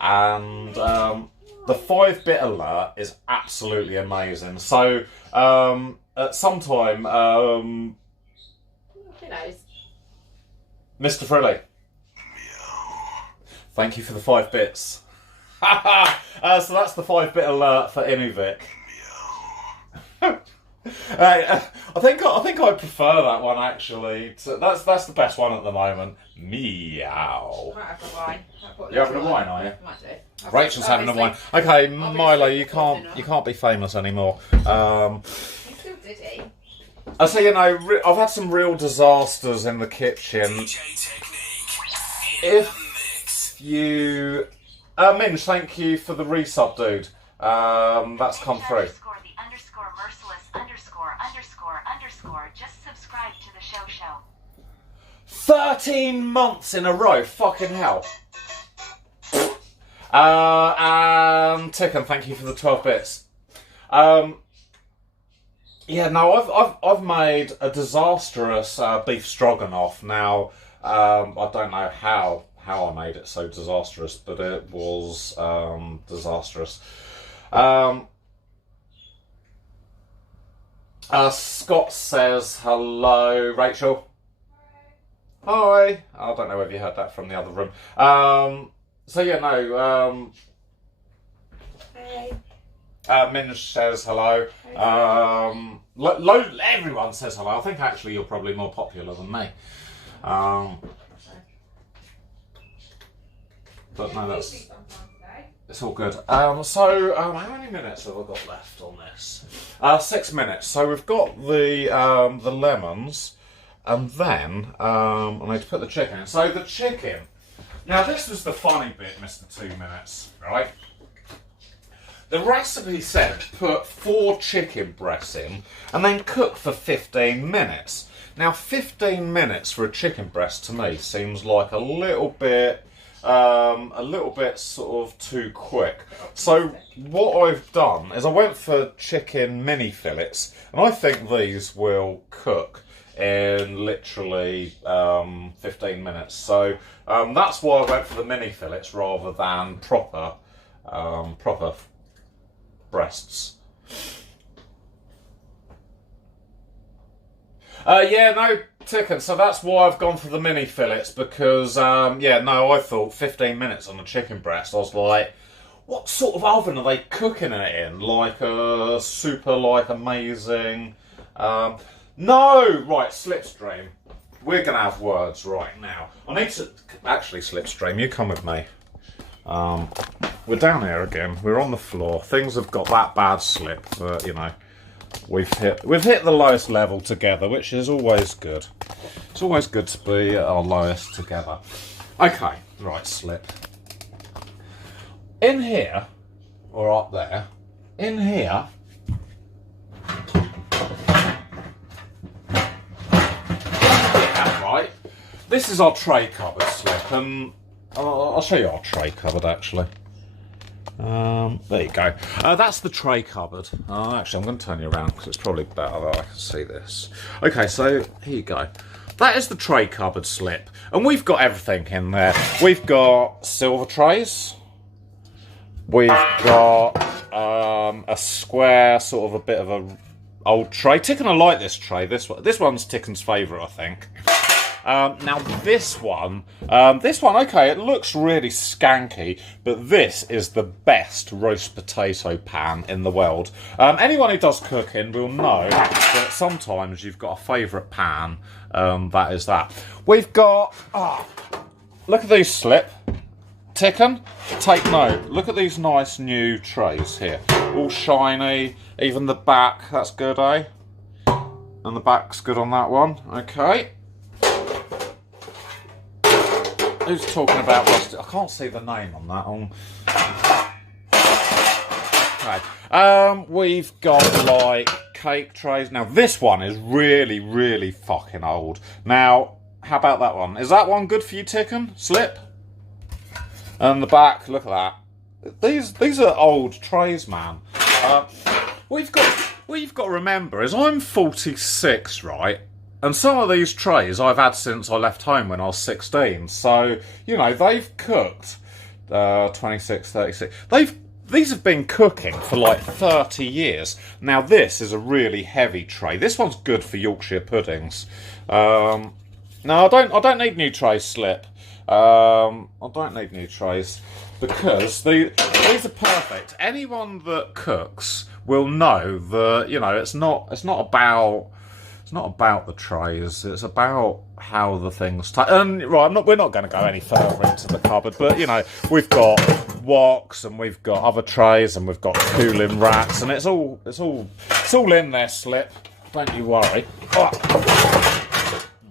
and the 5-bit alert is absolutely amazing. So at some time, Who knows? Mr. Frilly. Thank you for the 5 bits. So that's the 5-bit alert for Inuvic. I think I prefer that one actually. That's the best one at the moment. Meow. I might have a wine. You're having a wine, are you? Might do. Rachel's having a wine. Okay, Milo, you can't be famous anymore. He's still diddy. I say, you know, I've had some real disasters in the kitchen. If you, Minge, thank you for the resub, dude. That's come through. _merciless_merciless_____ just subscribe to the show. 13 months in a row, fucking hell. And Ticken, thank you for the 12 bits. Yeah, no, I've made a disastrous beef stroganoff. Now, I don't know how I made it so disastrous, but it was disastrous. Scott says hello, Rachel. Hi. I don't know whether you heard that from the other room. So yeah, no. Hey. Minge says hello. Everyone says hello. I think actually you're probably more popular than me. But no, it's all good. So how many minutes have I got left on this? 6 minutes. So we've got the lemons, and then I need to put the chicken in. So the chicken. Now this was the funny bit, Mr. 2 Minutes, right? The recipe said put 4 chicken breasts in and then cook for 15 minutes. Now 15 minutes for a chicken breast to me seems like a little bit sort of too quick. So what I've done is I went for chicken mini fillets, and I think these will cook in literally 15 minutes. So that's why I went for the mini fillets rather than proper breasts. Yeah, no, Ticken. So that's why I've gone for the mini fillets, because I thought 15 minutes on a chicken breast. I was like, what sort of oven are they cooking it in? Like a super amazing. No, right, Slipstream. We're gonna have words right now. I need to actually, Slipstream. You come with me. We're down here again. We're on the floor. Things have got that bad, Slip, that you know. We've hit the lowest level together, which is always good. It's always good to be at our lowest together. Okay, right, Slip. In here, or up there, in here, right, this is our tray cupboard, Slip, and I'll show you our tray cupboard, actually. There you go. That's the tray cupboard. Actually, I'm going to turn you around because it's probably better that I can see this. Okay, so here you go. That is the tray cupboard, Slip. And we've got everything in there. We've got silver trays. We've got a square, sort of a bit of a old tray. Ticken, I like this tray. This one's Ticken's favourite, I think. Now this one, okay, it looks really skanky, but this is the best roast potato pan in the world. Anyone who does cooking will know that sometimes you've got a favourite pan, that is that. We've got, look at these, Slip. Ticken, take note. Look at these nice new trays here. All shiny, even the back, that's good, eh? And the back's good on that one, okay. Who's talking about rusted? I can't see the name on that. Okay. We've got like cake trays. Now this one is really, really fucking old. Now, how about that one? Is that one good for you, Ticken? Slip. And the back, look at that. These are old trays, man. What you've got to remember is I'm 46, right? And some of these trays I've had since I left home when I was 16. So, you know, they've cooked 26, 36. These have been cooking for like 30 years. Now this is a really heavy tray. This one's good for Yorkshire puddings. No, I don't need new trays, Slip. I don't need new trays because these are perfect. Anyone that cooks will know that, you know, it's not about the trays. It's about how the things. And right, we're not going to go any further into the cupboard, but you know, we've got woks and we've got other trays and we've got cooling racks, and it's all in there, Slip. Don't you worry. Oh.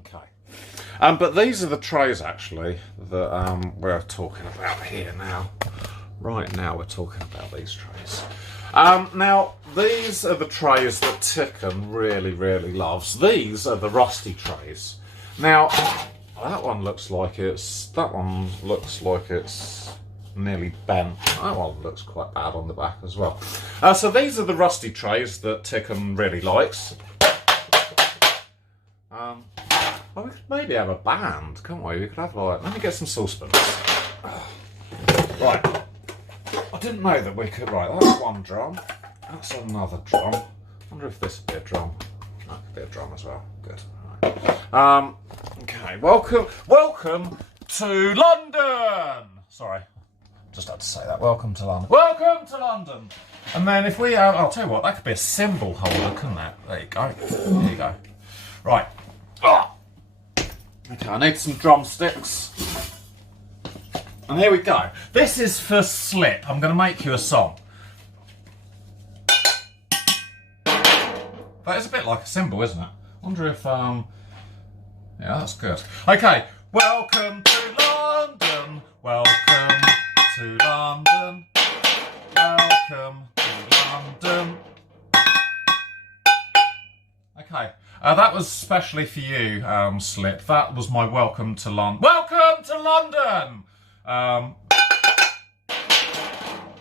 Okay. But these are the trays actually that we're talking about here now. Right now, we're talking about these trays. Now, these are the trays that Ticken really, really loves. These are the rusty trays. Now, that one looks like it's nearly bent. That one looks quite bad on the back as well. So these are the rusty trays that Ticken really likes. Well, we could maybe have a band, can't we? We could have like, let me get some saucepans. Right. I didn't know that we could. Right, that's one drum. That's another drum. I wonder if this would be a drum. That could be a drum as well. Good. Right. Okay. Welcome to London. Sorry, just had to say that. Welcome to London. Welcome to London. And then if we, I'll tell you what, that could be a cymbal holder, couldn't it? There you go. There you go. Right. Okay, I need some drumsticks. And here we go. This is for Slip. I'm going to make you a song. That is a bit like a cymbal, isn't it? I wonder if, yeah, that's good. Okay. Welcome to London. Welcome to London. Welcome to London. Okay. That was specially for you, Slip. That was my welcome to London. Welcome to London!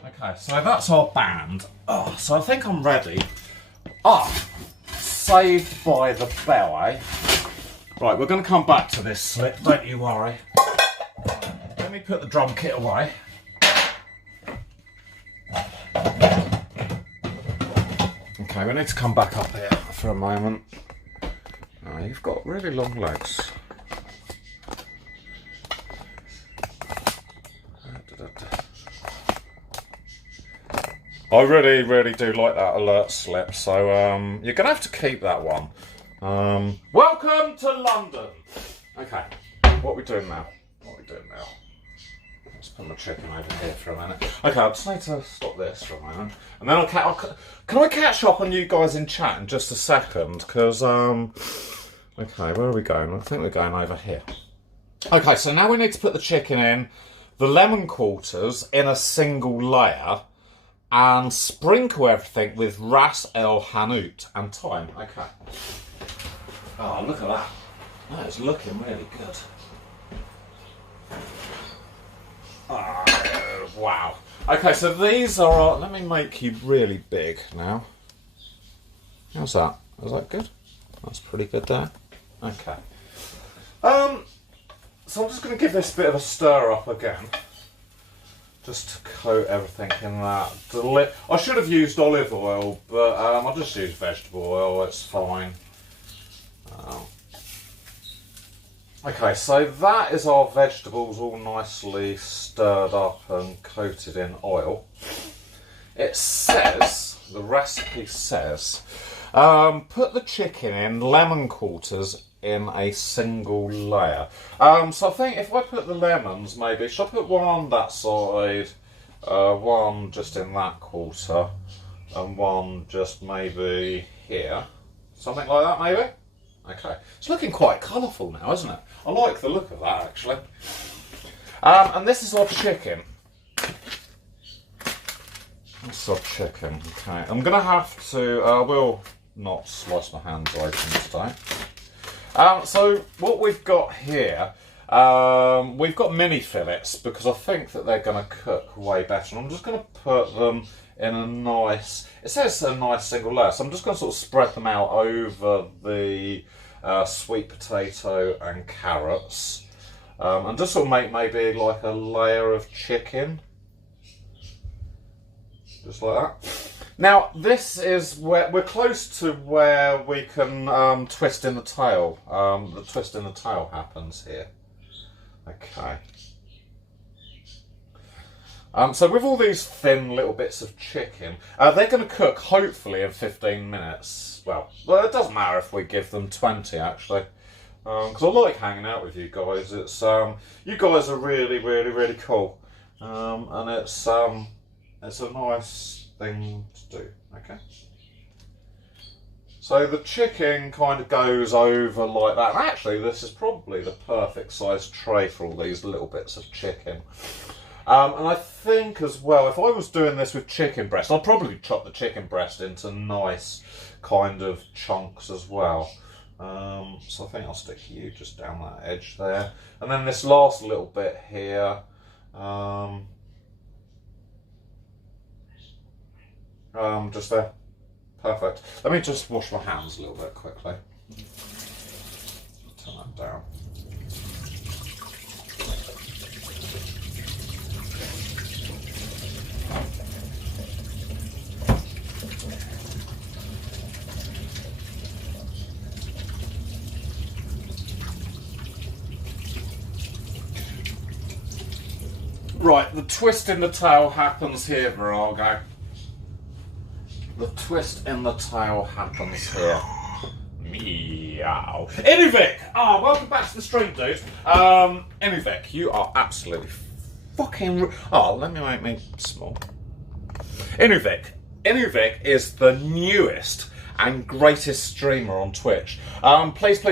Okay, so that's our band. Oh, so I think I'm ready. Saved by the bell, eh? Right, we're going to come back to this, Slip, don't you worry. Let me put the drum kit away. Okay, we need to come back up here for a moment. Oh, you've got really long legs. I really, really do like that alert, Slip, so you're going to have to keep that one. Welcome to London! Okay, what are we doing now? Let's put my chicken over here for a minute. Okay, I just need to stop this for a moment. And then can I catch up on you guys in chat in just a second? Because, okay, where are we going? I think we're going over here. Okay, so now we need to put the chicken in, the lemon quarters in a single layer, and sprinkle everything with Ras-el-hanout and thyme. Okay. Oh, look at that. That is looking really good. Oh, wow. Okay, so these are... Let me make you really big now. How's that? Is that good? That's pretty good there. Okay. So I'm just going to give this a bit of a stir up again. Just to coat everything in that. I should have used olive oil, but I'll just use vegetable oil, it's fine. Okay, so that is our vegetables all nicely stirred up and coated in oil. It says, the recipe says, put the chicken in lemon quarters in a single layer. So I think if I put the lemons, maybe, should I put one on that side, one just in that quarter, and one just maybe here? Something like that, maybe? Okay. It's looking quite colourful now, isn't it? I like the look of that, actually. And this is our chicken. This is our chicken, okay. I'm going to have to, I will not slice my hands open today. So what we've got here, we've got mini fillets because I think that they're going to cook way better. And I'm just going to put them in a nice, it says a nice single layer, so I'm just going to sort of spread them out over the sweet potato and carrots. And just sort of make maybe like a layer of chicken. Just like that. Now, this is where we're close to where we can twist in the tail. The twist in the tail happens here. Okay. So with all these thin little bits of chicken, they're going to cook hopefully in 15 minutes. Well, it doesn't matter if we give them 20 actually, because I like hanging out with you guys. It's you guys are really, really, really cool, and it's a nice thing to do. Okay. So the chicken kind of goes over like that. And actually, this is probably the perfect size tray for all these little bits of chicken. And I think as well, if I was doing this with chicken breast, I'd probably chop the chicken breast into nice kind of chunks as well. So I think I'll stick you just down that edge there. And then this last little bit here, just there. Perfect. Let me just wash my hands a little bit quickly. Turn that down. Right, the twist in the tail happens here, Virago. The twist in the tail happens here. Meow. Inuvic! Welcome back to the stream, dude. Inuvic, you are absolutely fucking... let me make me small. Inuvic is the newest and greatest streamer on Twitch. Please go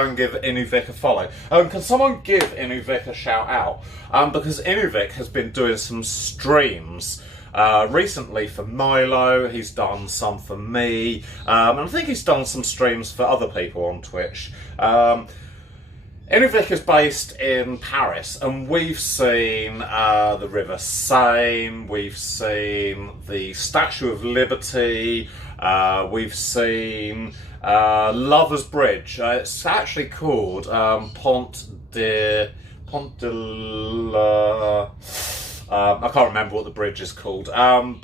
and give Inuvic a follow. Can someone give Inuvic a shout out? Because Inuvic has been doing some streams recently for Milo. He's done some for me, and I think he's done some streams for other people on Twitch. Inuvic is based in Paris, and we've seen the River Seine, we've seen the Statue of Liberty, we've seen Lover's Bridge. It's actually called Pont de la... I can't remember what the bridge is called, so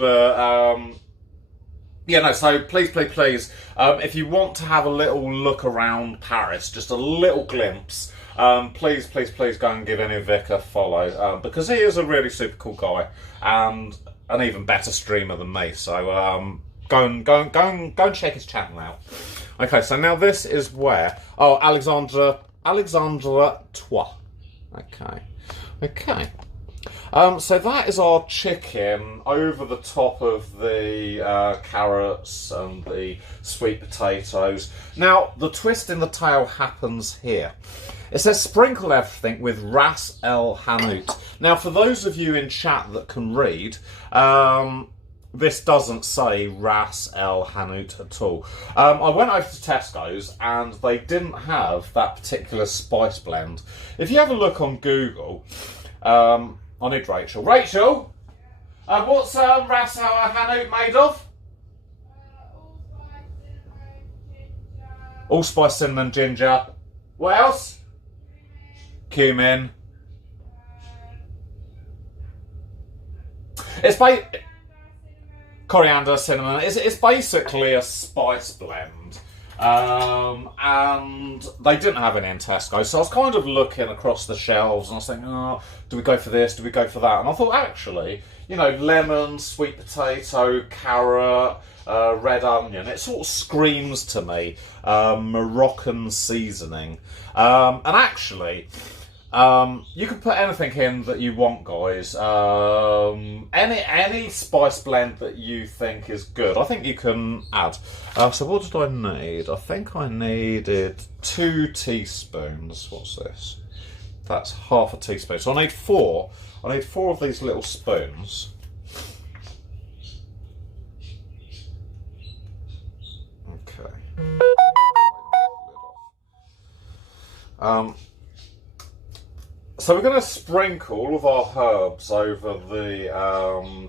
please, if you want to have a little look around Paris, just a little glimpse, please go and give Inuvic a follow, because he is a really super cool guy, and an even better streamer than me, so go and check his channel out. Okay, so now this is where, Alexandra Toi. Okay. So that is our chicken over the top of the carrots and the sweet potatoes. Now, the twist in the tail happens here. It says sprinkle everything with Ras-el-hanout. Now, for those of you in chat that can read, this doesn't say Ras-el-hanout at all. I went over to Tesco's and they didn't have that particular spice blend. If you have a look on Google... I need Rachel. Rachel! What's Ras-el-hanout made of? Allspice, cinnamon, ginger. What else? Cumin. It's coriander, cinnamon. It's basically a spice blend. And they didn't have any in Tesco, so I was kind of looking across the shelves and I was thinking, do we go for this, do we go for that? And I thought, actually, lemon, sweet potato, carrot, red onion, it sort of screams to me Moroccan seasoning. And actually, you can put anything in that you want, guys. Any spice blend that you think is good, I think you can add. So what did I need? I think I needed 2 teaspoons. What's this? That's half a teaspoon. So I need 4. I need 4 of these little spoons. Okay. So we're going to sprinkle all of our herbs over the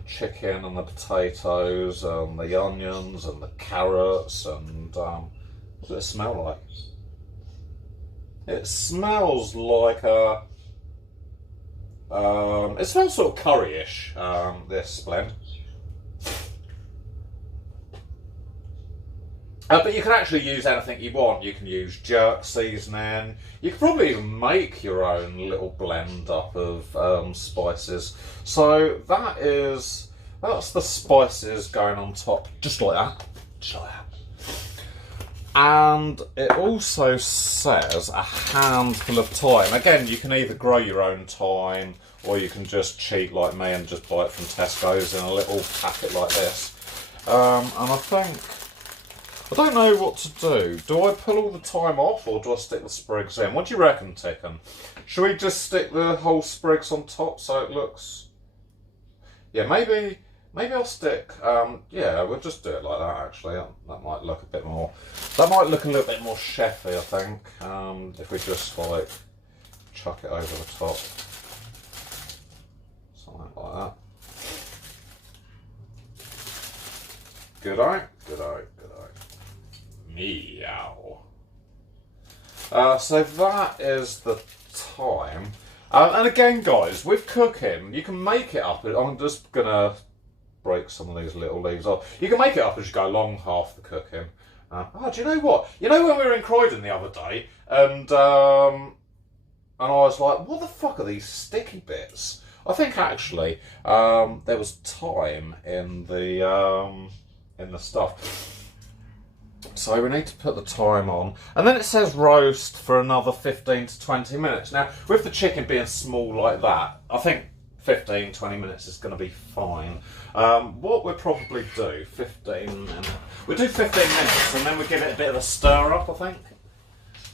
chicken and the potatoes and the onions and the carrots and what does it smell like? It smells like a... it smells sort of curry-ish, this blend. But you can actually use anything you want. You can use jerk seasoning. You can probably even make your own little blend up of spices. So that's the spices going on top, just like that. Just like that. And it also says a handful of thyme. Again, you can either grow your own thyme, or you can just cheat like me and just buy it from Tesco's in a little packet like this. And I don't know what to do. Do I pull all the thyme off, or do I stick the sprigs in? What do you reckon, Ticken? Should we just stick the whole sprigs on top so it looks... Yeah, maybe I'll stick... yeah, we'll just do it like that, actually. That might look a bit more... That might look a little bit more chefy, I think. If we just, like, chuck it over the top. Something like that. Good eye, good eye, good eye. Meow. So that is the thyme. And again, guys, with cooking, you can make it up. I'm just going to break some of these little leaves off. You can make it up as you go along half the cooking. Do you know what? You know when we were in Croydon the other day, and I was like, what the fuck are these sticky bits? I think actually there was thyme in the stuff. So we need to put the thyme on. And then it says roast for another 15 to 20 minutes. Now, with the chicken being small like that, I think 15, 20 minutes is going to be fine. What we'll probably do, 15 minutes. We'll do 15 minutes and then we give it a bit of a stir up, I think.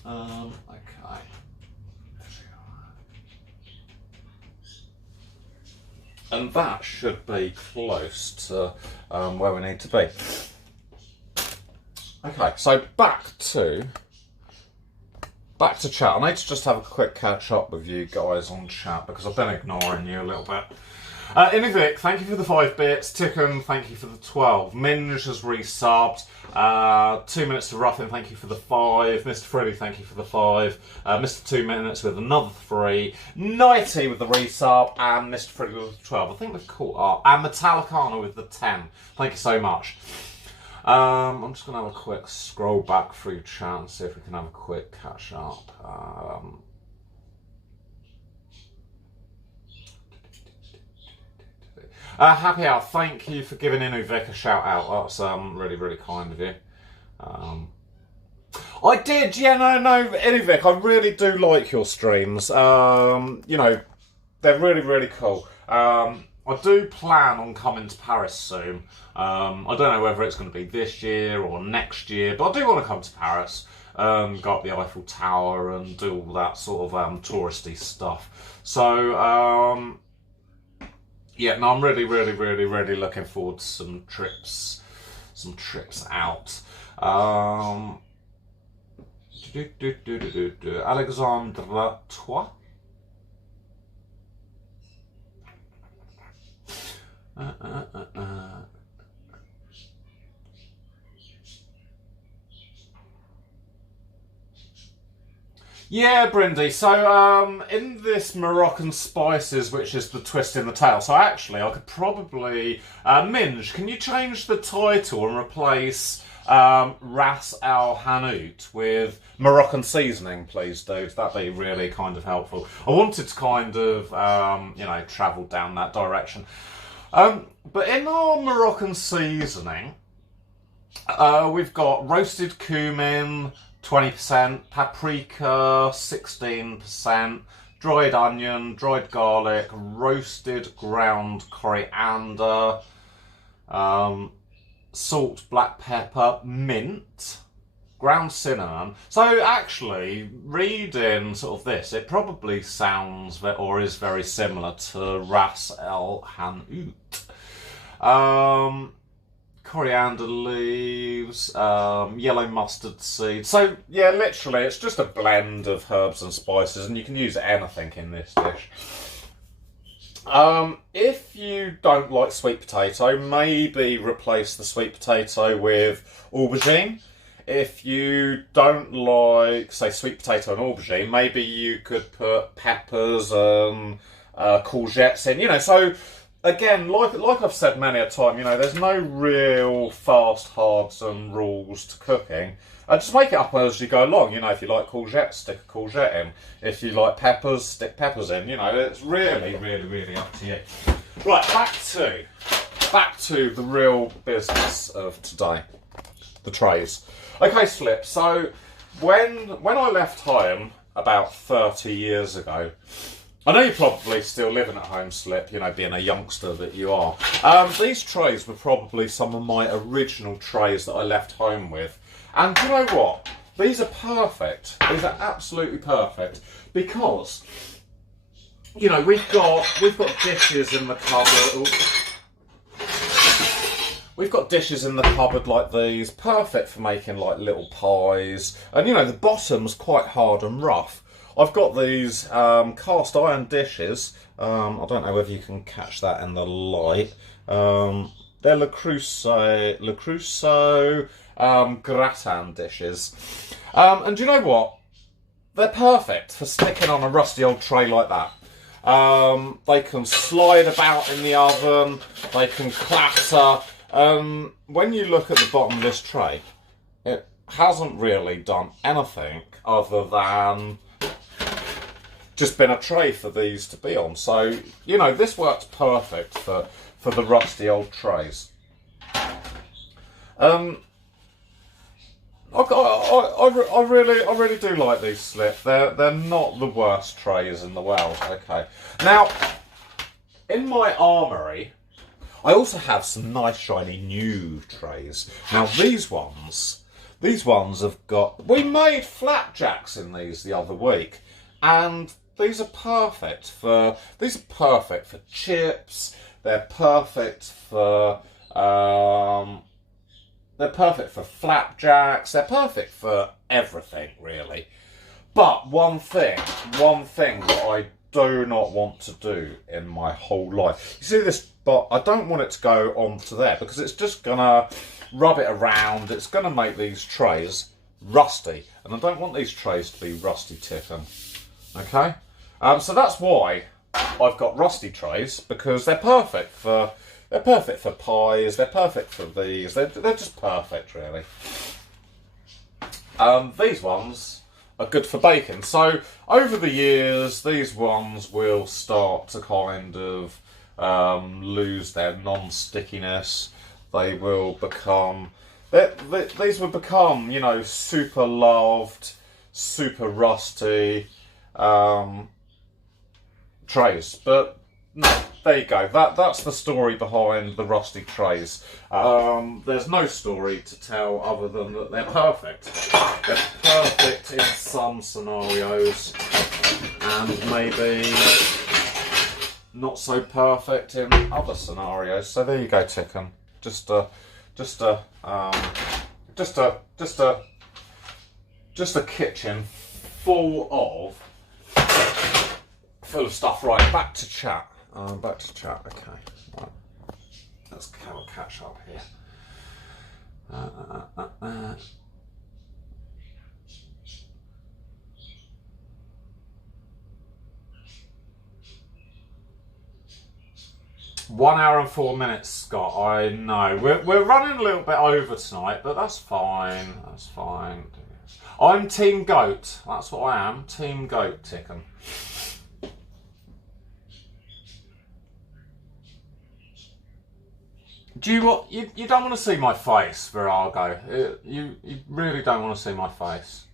Okay. And that should be close to where we need to be. Okay, so back to chat. I need to just have a quick catch up with you guys on chat because I've been ignoring you a little bit. Inivic, thank you for the 5 bits. Ticken, thank you for the 12. Minge has resubbed. 2 minutes to Ruffin, thank you for the 5. Mr. Freddy, thank you for the 5. Mr. 2 minutes with another 3. Nighty with the resub, and Mr. Freddy with the 12. I think we've caught up. And Metallicana with the 10. Thank you so much. I'm just going to have a quick scroll back through chat and see if we can have a quick catch up. Happy Hour, thank you for giving Inuvic a shout out. That's really, really kind of you. I did, yeah, no, Inuvic, I really do like your streams. You know, they're really, really cool. I do plan on coming to Paris soon. I don't know whether it's going to be this year or next year, but I do want to come to Paris, go up the Eiffel Tower and do all that sort of touristy stuff. So, yeah, no, I'm really, really, really, really looking forward to some trips out. Alexandra, toi? Yeah, Brindy. So, in this Moroccan spices, which is the twist in the tail. So actually, I could probably Minge. Can you change the title and replace Ras-el-hanout with Moroccan seasoning, please, dude? That'd be really kind of helpful. I wanted to kind of you know, travel down that direction. But in our Moroccan seasoning, we've got roasted cumin, 20%, paprika, 16%, dried onion, dried garlic, roasted ground coriander, salt, black pepper, mint, ground cinnamon. So actually, reading sort of this, it probably sounds or is very similar to Ras-el-hanout. Coriander leaves, yellow mustard seeds. So yeah, literally, it's just a blend of herbs and spices, and you can use anything in this dish. If you don't like sweet potato, maybe replace the sweet potato with aubergine. If you don't like, say, sweet potato and aubergine, maybe you could put peppers and courgettes in. You know, so again, like I've said many a time, you know, there's no real fast, hards and rules to cooking. Just make it up as you go along. You know, if you like courgette, stick a courgette in. If you like peppers, stick peppers in. You know, it's really, really, really up to you. Right, back to the real business of today, the trays. Okay, Slip. So when I left home about 30 years ago, I know you're probably still living at home, Slip, you know, being a youngster that you are. These trays were probably some of my original trays that I left home with. And do you know what? These are perfect. These are absolutely perfect. Because, you know, we've got dishes in the cupboard. We've got dishes in the cupboard like these, perfect for making like little pies. And you know, the bottom's quite hard and rough. I've got these cast iron dishes. I don't know whether you can catch that in the light. They're Le Creuset gratin dishes. And do you know what? They're perfect for sticking on a rusty old tray like that. They can slide about in the oven. They can clatter. When you look at the bottom of this tray, it hasn't really done anything other than just been a tray for these to be on. So, you know, this works perfect for the rusty old trays. I really do like these, Slip. They're not the worst trays in the world. Okay. Now, in my armoury, I also have some nice shiny new trays. Now these ones have got. We made flapjacks in these the other week, and these are perfect for chips. They're perfect for flapjacks. They're perfect for everything, really. But one thing that I do not want to do in my whole life. You see this, but I don't want it to go onto there because it's just gonna rub it around. It's gonna make these trays rusty, and I don't want these trays to be rusty tipping. Okay, so that's why I've got rusty trays, because they're perfect for pies. They're perfect for these. They're just perfect, really. These ones are good for baking. So over the years, these ones will start to kind of lose their non-stickiness. They will become. These will become, you know, super loved, super rusty trays. But no, there you go. That's the story behind the rusty trays. There's no story to tell other than that they're perfect. They're perfect in some scenarios, and maybe not so perfect in other scenarios. So there you go, Chicken. Just a kitchen full of stuff. Right, back to chat. Okay, right. Let's have a catch up here. 1 hour and 4 minutes, Scott. I know we're running a little bit over tonight, but that's fine. That's fine. I'm Team Goat. That's what I am. Team Goat, Chicken. Do you what? You don't want to see my face, Virago. You really don't want to see my face.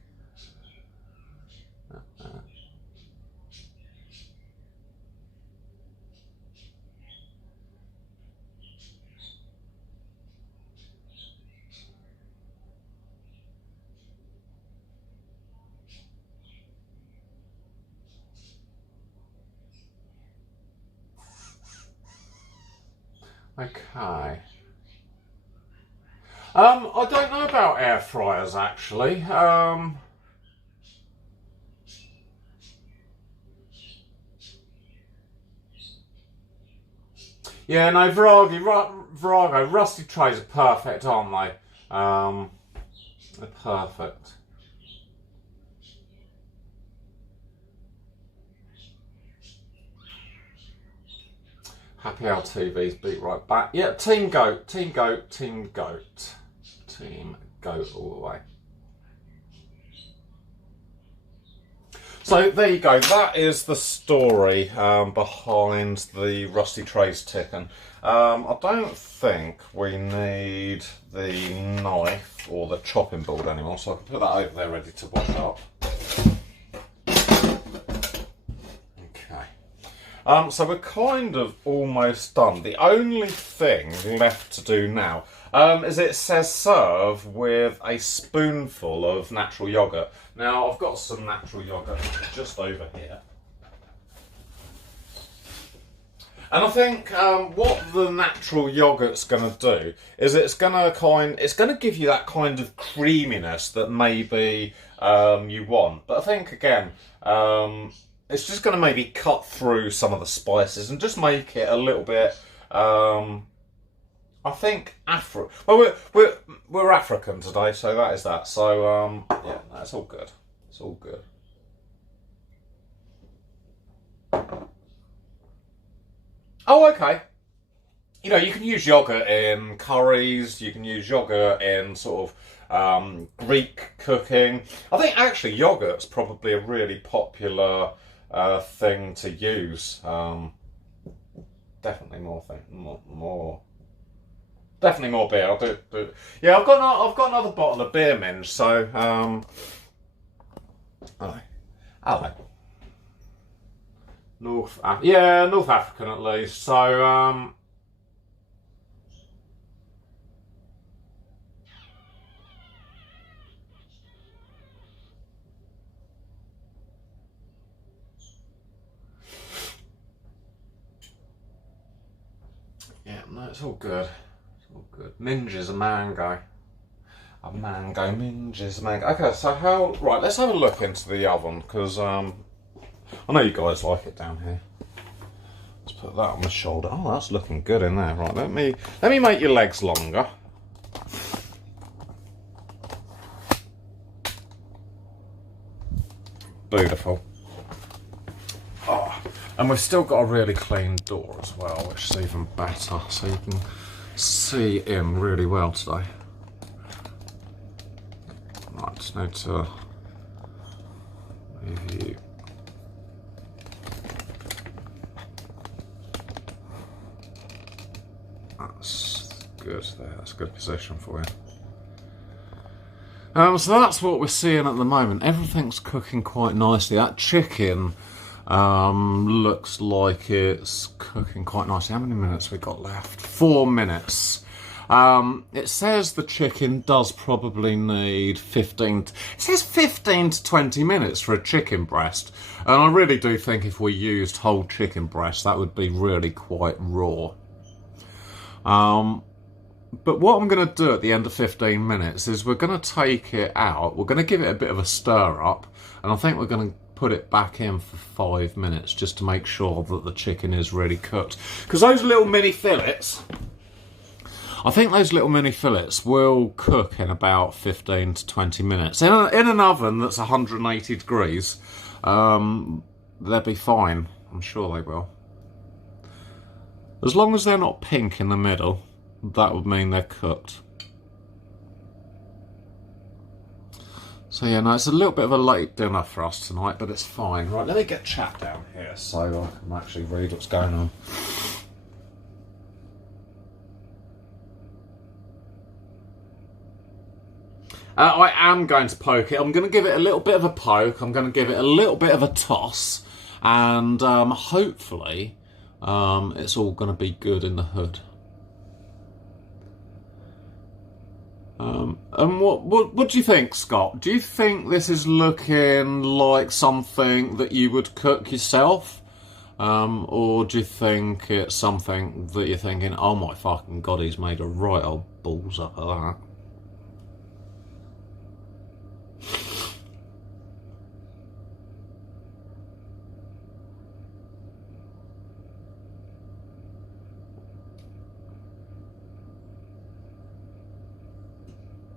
Okay. I don't know about air fryers actually. Yeah, no, Virago, rusty trays are perfect, aren't they? They're perfect. Happy Hour TV's beat right back. Yeah, Team Goat, Team Goat, Team Goat. Team Goat all the way. So there you go, that is the story behind the Rusty Trays Chicken. I don't think we need the knife or the chopping board anymore, so I can put that over there ready to wash up. Okay. So we're kind of almost done. The only thing left to do now is it says serve with a spoonful of natural yoghurt. Now I've got some natural yoghurt just over here. And I think what the natural yoghurt's going to do is it's going to give you that kind of creaminess that maybe you want. But I think again, it's just going to maybe cut through some of the spices and just make it a little bit. I think Well, we're African today, so that is that. So yeah, that's all good. It's all good. Oh, okay. You know, you can use yoghurt in curries. You can use yoghurt in sort of Greek cooking. I think actually yoghurt's probably a really popular thing to use. Definitely more. Definitely more beer. I'll do. Yeah, I've got another bottle of beer minge. So hello. North African at least. So yeah, no, it's all good. Oh, good. Minge is a mango. Minge is a mango. Okay, so right, let's have a look into the oven, because I know you guys like it down here. Let's put that on the shoulder. Oh, that's looking good in there. Right, let me make your legs longer. Beautiful. Oh, and we've still got a really clean door as well, which is even better, so you can see in really well today. Right, just need to leave you. That's good there, that's a good position for you. So that's what we're seeing at the moment. Everything's cooking quite nicely. That chicken looks like it's cooking quite nicely. How many minutes we got left? 4 minutes. It says the chicken does probably need 15 to 20 minutes for a chicken breast. And I really do think if we used whole chicken breast, that would be really quite raw. But what I'm going to do at the end of 15 minutes is we're going to take it out. We're going to give it a bit of a stir up. And I think we're going to put it back in for 5 minutes just to make sure that the chicken is really cooked. Because those little mini fillets, I think those little mini fillets will cook in about 15 to 20 minutes. In an oven that's 180 degrees, they'll be fine. I'm sure they will. As long as they're not pink in the middle, that would mean they're cooked. So yeah, no, it's a little bit of a late dinner for us tonight, but it's fine. Right, let me get chat down here so I can actually read what's going on. I am going to poke it. I'm going to give it a little bit of a poke. I'm going to give it a little bit of a toss. And hopefully it's all going to be good in the hood. And what do you think, Scott? Do you think this is looking like something that you would cook yourself? Or do you think it's something that you're thinking, oh my fucking god, he's made a right old balls up of that?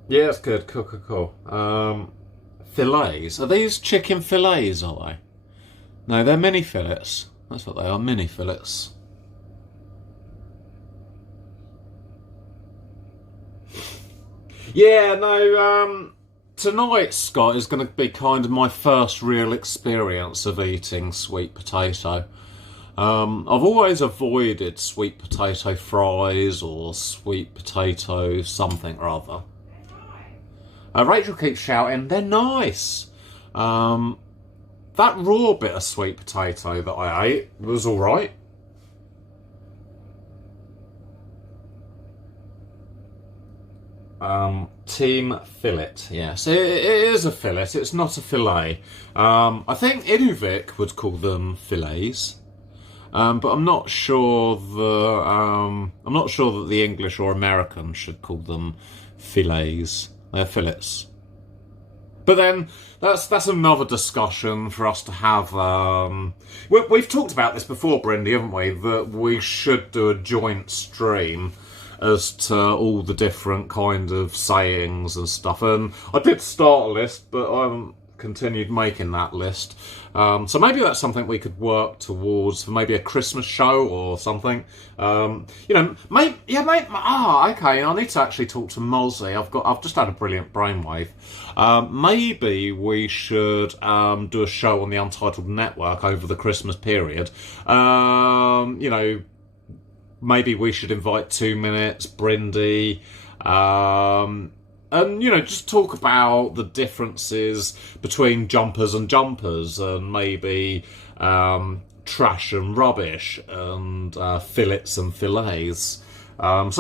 Yeah, it's good. Cool. Fillets. Are these chicken fillets, are they? No, they're mini fillets. That's what they are, mini fillets. Yeah, no, tonight, Scott, is going to be kind of my first real experience of eating sweet potato. I've always avoided sweet potato fries or sweet potato something or other. Rachel keeps shouting, they're nice. That raw bit of sweet potato that I ate was alright. Team fillet, yes. It is a fillet, it's not a fillet. I think Inuvik would call them fillets. But I'm not sure that the English or American should call them fillets. They're fillets. But then that's another discussion for us to have. We've talked about this before, Brindy, haven't we? That we should do a joint stream as to all the different kind of sayings and stuff. And I did start a list, but I haven't continued making that list. So maybe that's something we could work towards for maybe a Christmas show or something. Okay. I need to actually talk to Mozzie. I've just had a brilliant brainwave. Maybe we should do a show on the Untitled Network over the Christmas period. Maybe we should invite 2 Minutes, Brindy, and, just talk about the differences between jumpers and jumpers, and maybe trash and rubbish, and fillets and fillets. I'll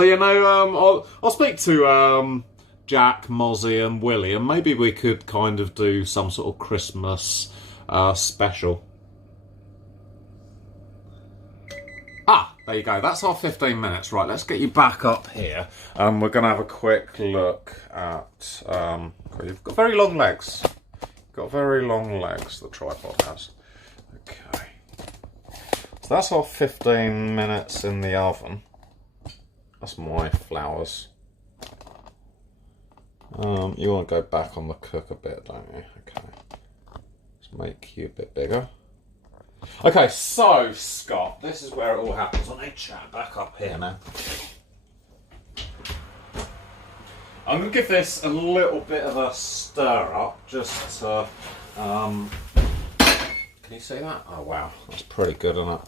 speak to Jack, Mozzie and Willie, and maybe we could kind of do some sort of Christmas special. There you go. That's our 15 minutes. Right, let's get you back up here. We're going to have a quick look at... you've got very long legs. Got very long legs, the tripod has. Okay. So that's our 15 minutes in the oven. That's my flowers. You want to go back on the cook a bit, don't you? Okay. Let's make you a bit bigger. Okay, so, Scott, this is where it all happens. I need chat back up here now. I'm going to give this a little bit of a stir up, just to... Can you see that? Oh, wow, that's pretty good, isn't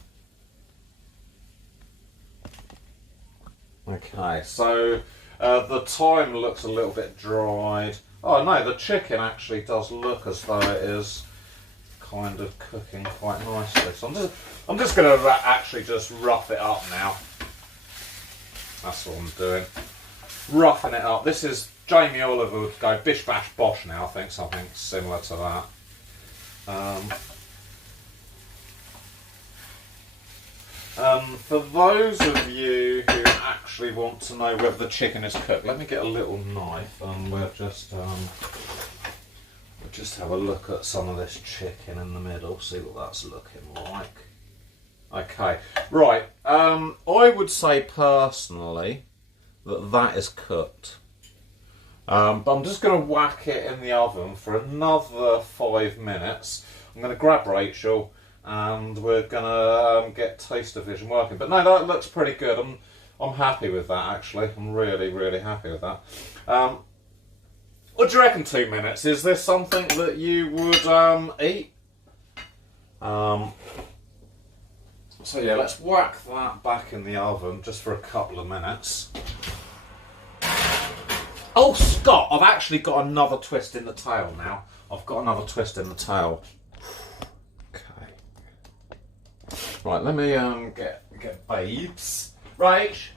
it? Okay, so the thyme looks a little bit dried. Oh, no, the chicken actually does look as though it is kind of cooking quite nicely. So I'm just going to actually just rough it up now. That's what I'm doing. Roughing it up. This is Jamie Oliver would go bish bash bosh now. I think something similar to that. For those of you who actually want to know whether the chicken is cooked, let me get a little knife and we'll just have a look at some of this chicken in the middle, see what that's looking like. Okay, right, I would say personally that is cooked. But I'm just going to whack it in the oven for another 5 minutes. I'm going to grab Rachel and we're going to get Taster Vision working. But no, that looks pretty good. I'm happy with that, actually. I'm really, really happy with that. What do you reckon, 2 minutes? Is this something that you would eat? So yeah, let's whack that back in the oven just for a couple of minutes. Oh, Scott, I've actually got another twist in the tail now. I've got another twist in the tail. Okay. Right, let me get babes. Rach,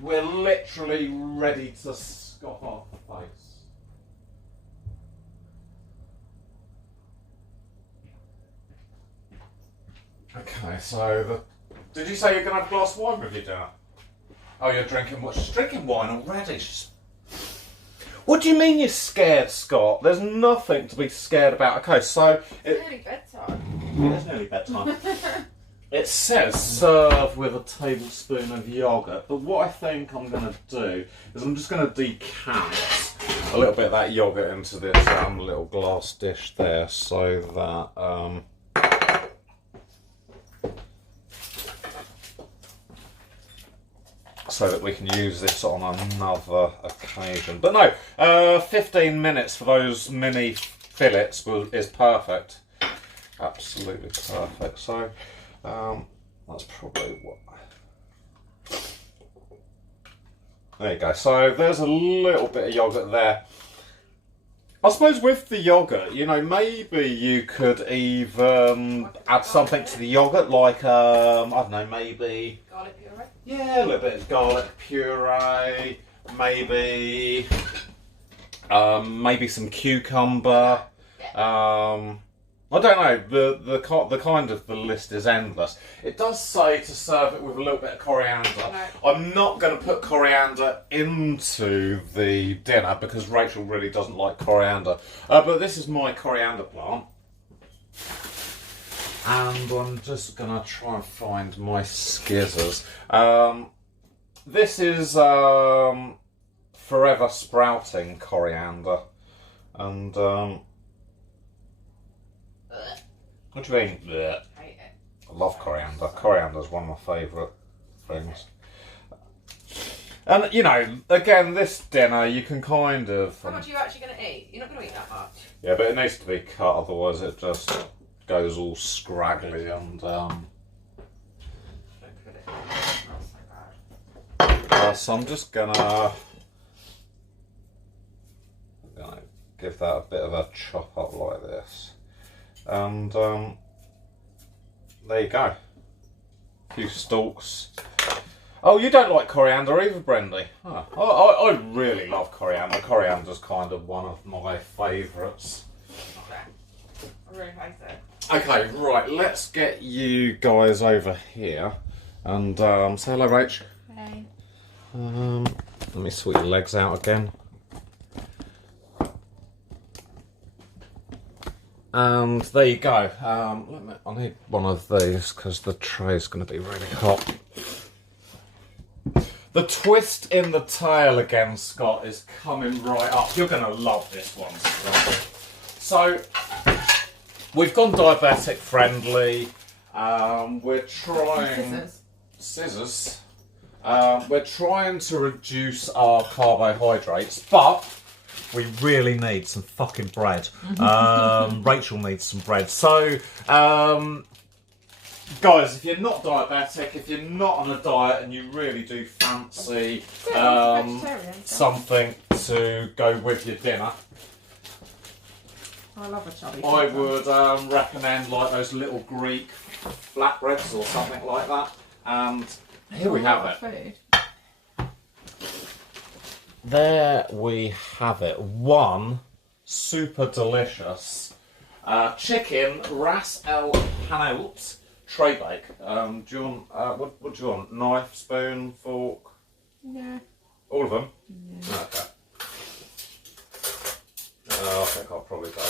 we're literally ready to scoff off the face. Okay, so did you say you're going to have a glass of wine with your dinner? Oh, you're drinking what? She's drinking wine already. What do you mean you're scared, Scott? There's nothing to be scared about. Okay, so... It's nearly bedtime. It is nearly bedtime. It says serve with a tablespoon of yoghurt, but what I think I'm going to do is I'm just going to decant a little bit of that yoghurt into this little glass dish there so that... so that we can use this on another occasion. But no, 15 minutes for those mini fillets is perfect. Absolutely perfect. So that's probably what. There you go. So there's a little bit of yoghurt there. I suppose with the yoghurt, you know, maybe you could even add something to the yoghurt, like, I don't know, maybe... Garlic puree? Yeah, a little bit of garlic puree, maybe maybe some cucumber. I don't know, the kind of the list is endless. It does say to serve it with a little bit of coriander. No. I'm not going to put coriander into the dinner because Rachel really doesn't like coriander. But this is my coriander plant. And I'm just going to try and find my skizzers. This is forever sprouting coriander. And what do you mean? Blech. Hate it. I love coriander. Coriander is one of my favourite things. And, you know, again, this dinner, you can kind of... How much are you actually going to eat? You're not going to eat that much. Yeah, but it needs to be cut, otherwise it just goes all scraggly and... Don't put it in. It smells so bad. So I'm just gonna give that a bit of a chop up like this. And there you go. A few stalks. Oh, you don't like coriander either, Brendy? Huh. I really love coriander. Coriander's kind of one of my favourites. Okay. I really hate it. Okay, right, let's get you guys over here. And say hello, Rach. Hey. Let me sort your legs out again. And there you go. I need one of these because the tray's going to be really hot. The twist in the tail again, Scott, is coming right up. You're going to love this one, Scott. So, we've gone diabetic friendly. We're trying... Scissors. We're trying to reduce our carbohydrates, but... we really need some fucking bread. Rachel needs some bread. So, guys, if you're not diabetic, if you're not on a diet and you really do fancy something to go with your dinner, I love a chubby. I would recommend like those little Greek flatbreads or something like that. And here we have it. Food. There we have it. One super delicious chicken Ras-el-hanout traybake. Do you want, what do you want? Knife, spoon, fork? Yeah. All of them? Yeah. Okay. I think I'll probably go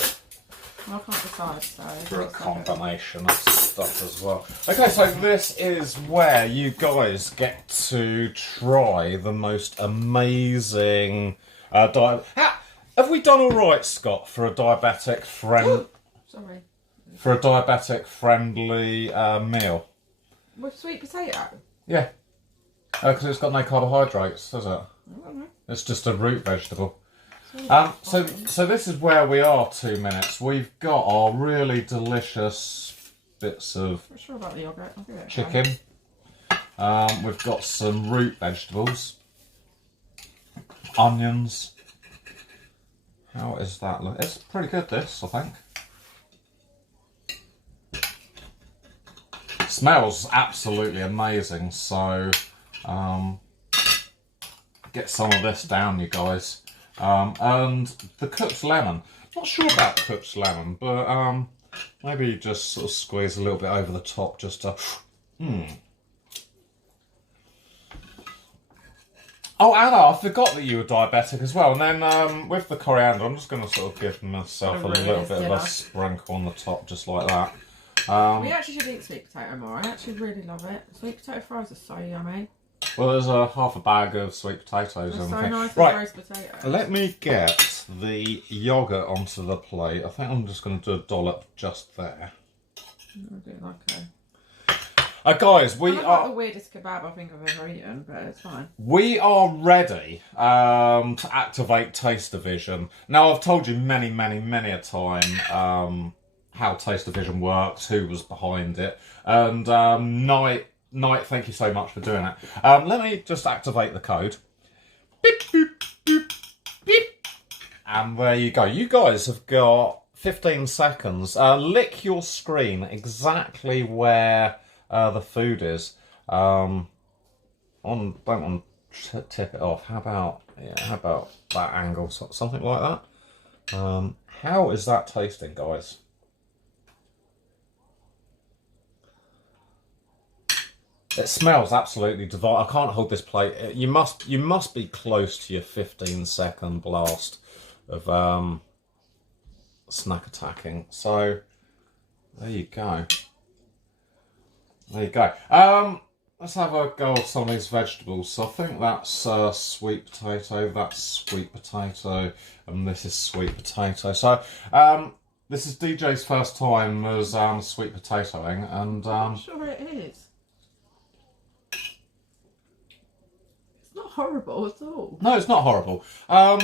Well, I can't decide, so... for a combination of stuff as well. Okay, so this is where you guys get to try the most amazing diet. Have we done all right, Scott, for a diabetic friend? Sorry. For a diabetic friendly meal? With sweet potato? Yeah. Because it's got no carbohydrates, does it? I don't know. It's just a root vegetable. So this is where we are 2 minutes. We've got our really delicious bits of I'm not sure about the yogurt. I'll give it a chicken. We've got some root vegetables. Onions. How is that look? It's pretty good, this, I think. Smells absolutely amazing, so get some of this down, you guys. And the cooked lemon. Not sure about cooked lemon, but maybe just sort of squeeze a little bit over the top just to... Oh, Anna, I forgot that you were diabetic as well. And then with the coriander, I'm just going to sort of give myself a little bit of a sprinkle on the top, just like that. We actually should eat sweet potato more. I actually really love it. Sweet potato fries are so yummy. Well, there's half a bag of sweet potatoes. They're and so things. nice with Right, roast potatoes. let me get the yoghurt onto the plate. I think I'm just going to do a dollop just there. I'll do it like Guys, we That's are like the weirdest kebab I think I've ever eaten, but it's fine. we are ready to activate Taste Division. Now, I've told you many a time how Taste Division works, who was behind it, and Night, thank you so much for doing that. Let me just activate the code. Beep, boop, boop, beep. And there you go. You guys have got 15 seconds. Lick your screen exactly where the food is. Don't want to tip it off. How about that angle? Something like that. How is that tasting, guys? It smells absolutely divine. I can't hold this plate. You must be close to your 15-second blast of snack attacking. So there you go. There you go. Let's have a go at some of these vegetables. So I think that's sweet potato, that's sweet potato, and this is sweet potato. So this is DJ's first time as sweet potatoing, and I'm sure it is. It's not horrible at all. No, it's not horrible. I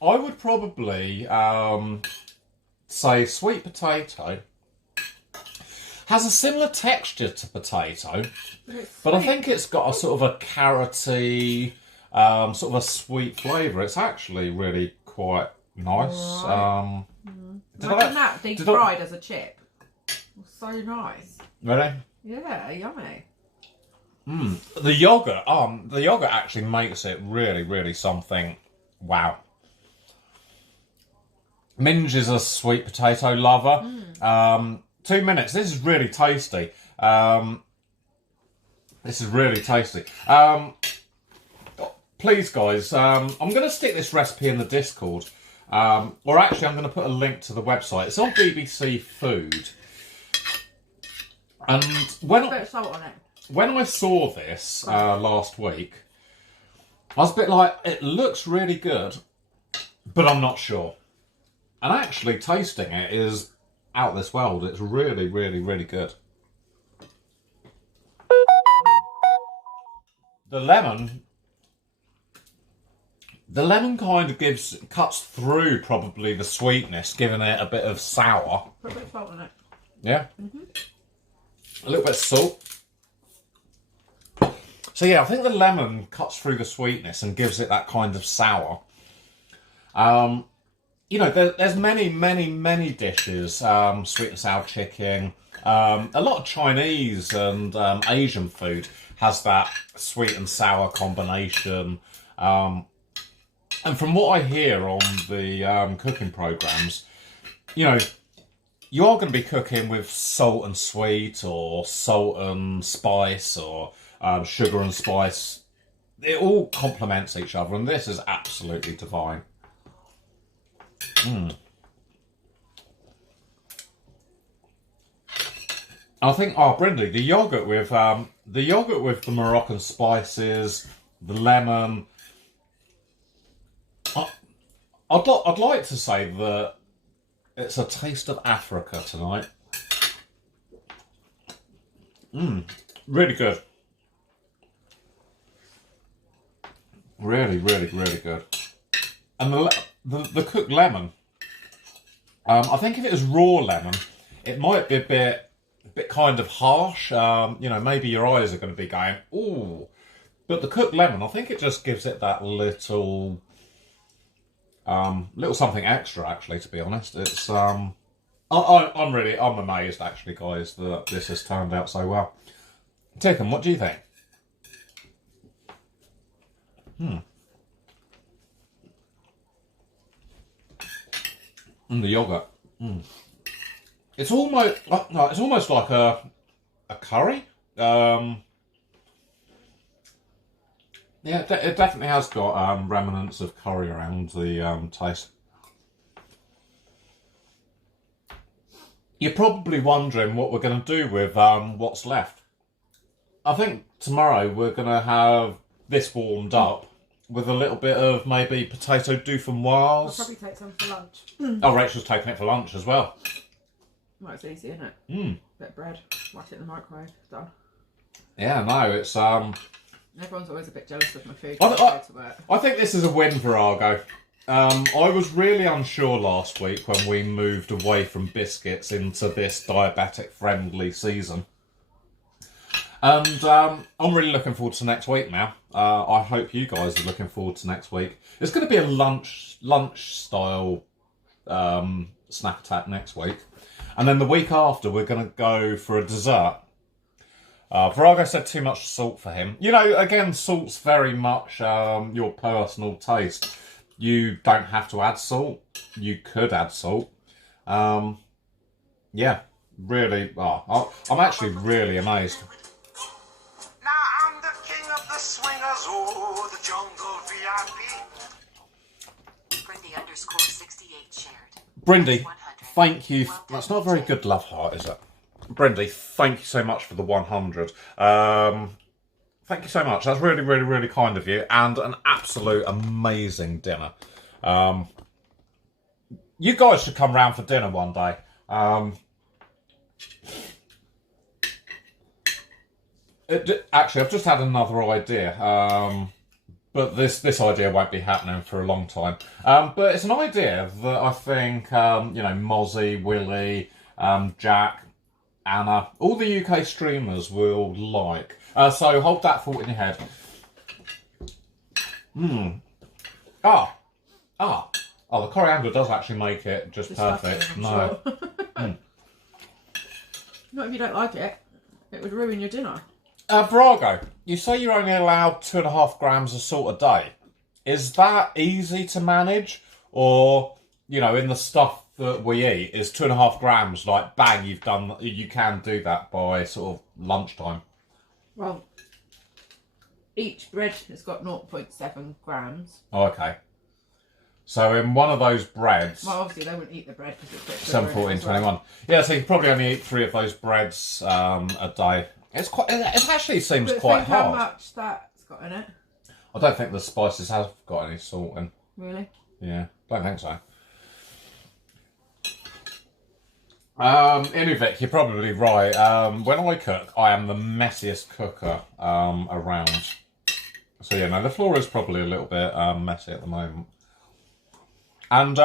would probably say sweet potato has a similar texture to potato, but I think it's got a sort of a carroty, sort of a sweet flavour. It's actually really quite nice. Right. Imagine that deep fried as a chip. So nice. Really? Yeah, yummy. The yogurt actually makes it really something. Wow. Minge is a sweet potato lover. 2 minutes. This is really tasty. Please, guys, I'm going to stick this recipe in the Discord. Or actually, I'm going to put a link to the website. It's on BBC Food. And when a bit of salt on it. When I saw this last week, I was a bit like, it looks really good, but I'm not sure. And actually, tasting it is out of this world. It's really good. The lemon kind of cuts through probably the sweetness, giving it a bit of sour. Put a bit of salt on it. Yeah. A little bit of salt. So yeah, I think the lemon cuts through the sweetness and gives it that kind of sour. You know, there's many dishes, sweet and sour chicken. A lot of Chinese and Asian food has that sweet and sour combination. And from what I hear on the cooking programs, you know, you are going to be cooking with salt and sweet, or salt and spice, or sugar and spice. It all complements each other, and this is absolutely divine. I think, Brindley, the yogurt with the Moroccan spices, the lemon. I'd like to say that it's a taste of Africa tonight. Really good. Really good. And the cooked lemon. I think if it was raw lemon, it might be a bit kind of harsh. You know, maybe your eyes are going to be going, ooh. But the cooked lemon, I think it just gives it that little something extra. Actually, to be honest, it's I'm amazed actually, guys, that this has turned out so well. Tickon, what do you think? And the yogurt. It's almost like a curry. Yeah, it definitely has got remnants of curry around the taste. You're probably wondering what we're going to do with what's left. I think tomorrow we're going to have this warmed up with a little bit of maybe potato dauphinoise. I'll probably take some for lunch. Oh, Rachel's taking it for lunch as well. Well, it's easy, isn't it? Bit of bread, whack it in the microwave, done. Yeah, no, it's Everyone's always a bit jealous of my food. I think this is a win for Argo. I was really unsure last week when we moved away from biscuits into this diabetic-friendly season. And I'm really looking forward to next week now. I hope you guys are looking forward to next week. It's going to be a lunch-style snack attack next week. And then the week after, we're going to go for a dessert. Virago said too much salt for him. You know, again, salt's very much your personal taste. You don't have to add salt. You could add salt. Yeah, really. I'm actually really amazed. Now I'm the king of the swingers, oh, the jungle VIP. Brindy_68 shared. Brindy, 100. thank you. That's not a very good love heart, is it? Brindy, thank you so much for the 100. Thank you so much. That's really, really, really kind of you. And an absolute amazing dinner. You guys should come round for dinner one day. Actually, I've just had another idea. But this idea won't be happening for a long time. But it's an idea that I think, Mozzie, Willie, Jack, Anna, all the UK streamers will like. So hold that thought in your head. The coriander does actually make it just perfect. No. Not if you don't like it. It would ruin your dinner. Virago, you say you're only allowed 2.5 grams of salt a day. Is that easy to manage? Or, in the stuff that we eat, is 2.5 grams like bang, you can do that by sort of lunchtime? Well, each bread has got 0.7 grams. Oh, okay. So in one of those breads... Well, obviously they wouldn't eat the bread because it's 7, 14, 21. Yeah, so you could probably only eat 3 of those breads a day. It actually seems quite think hard. how much that's got in it. I don't think the spices have got any salt in. Really? Yeah, don't think so. Inuvik, you're probably right. When I cook, I am the messiest cooker around. So yeah, no, the floor is probably a little bit messy at the moment. And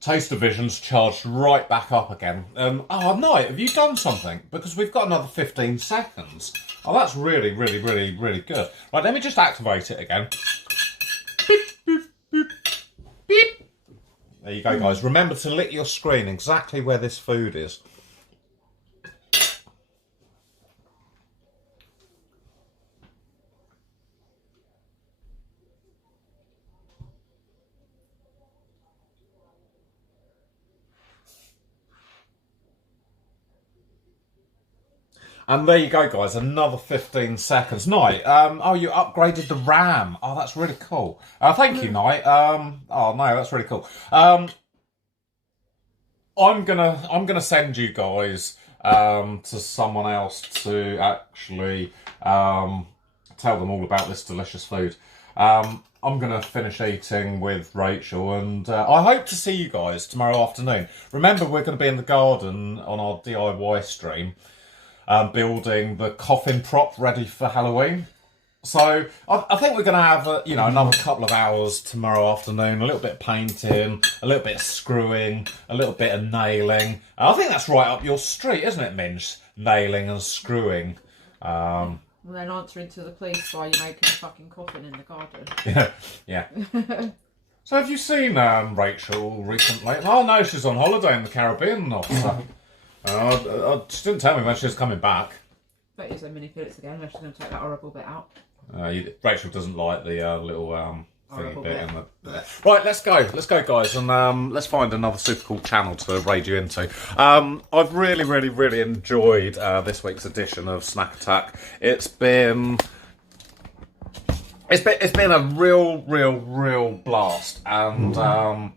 Taste Division's charged right back up again. Knight, have you done something? Because we've got another 15 seconds. Oh, that's really, really, really, really good. Right, let me just activate it again. Beep, beep, beep, beep. There you go, guys. Remember to lick your screen exactly where this food is. And there you go, guys. Another 15 seconds. Knight, you upgraded the RAM. Oh, that's really cool. Thank you, Knight. No, that's really cool. I'm gonna send you guys to someone else to actually tell them all about this delicious food. I'm gonna finish eating with Rachel, and I hope to see you guys tomorrow afternoon. Remember, we're gonna be in the garden on our DIY stream. Building the coffin prop ready for Halloween. So I think we're going to have another couple of hours tomorrow afternoon. A little bit of painting, a little bit of screwing, a little bit of nailing. I think that's right up your street, isn't it, Minge? Nailing and screwing. Well, then answering to the police while you're making a fucking coffin in the garden. Yeah. So have you seen Rachel recently? Oh no, she's on holiday in the Caribbean, officer. She didn't tell me when she was coming back. Bet you so many Phillips again, unless she's going to take that horrible bit out. Rachel doesn't like the little thingy bit in the... Right, let's go, guys, and let's find another super cool channel to raid you into. I've really, really, really enjoyed this week's edition of Snack Attack. It's been a real blast, and I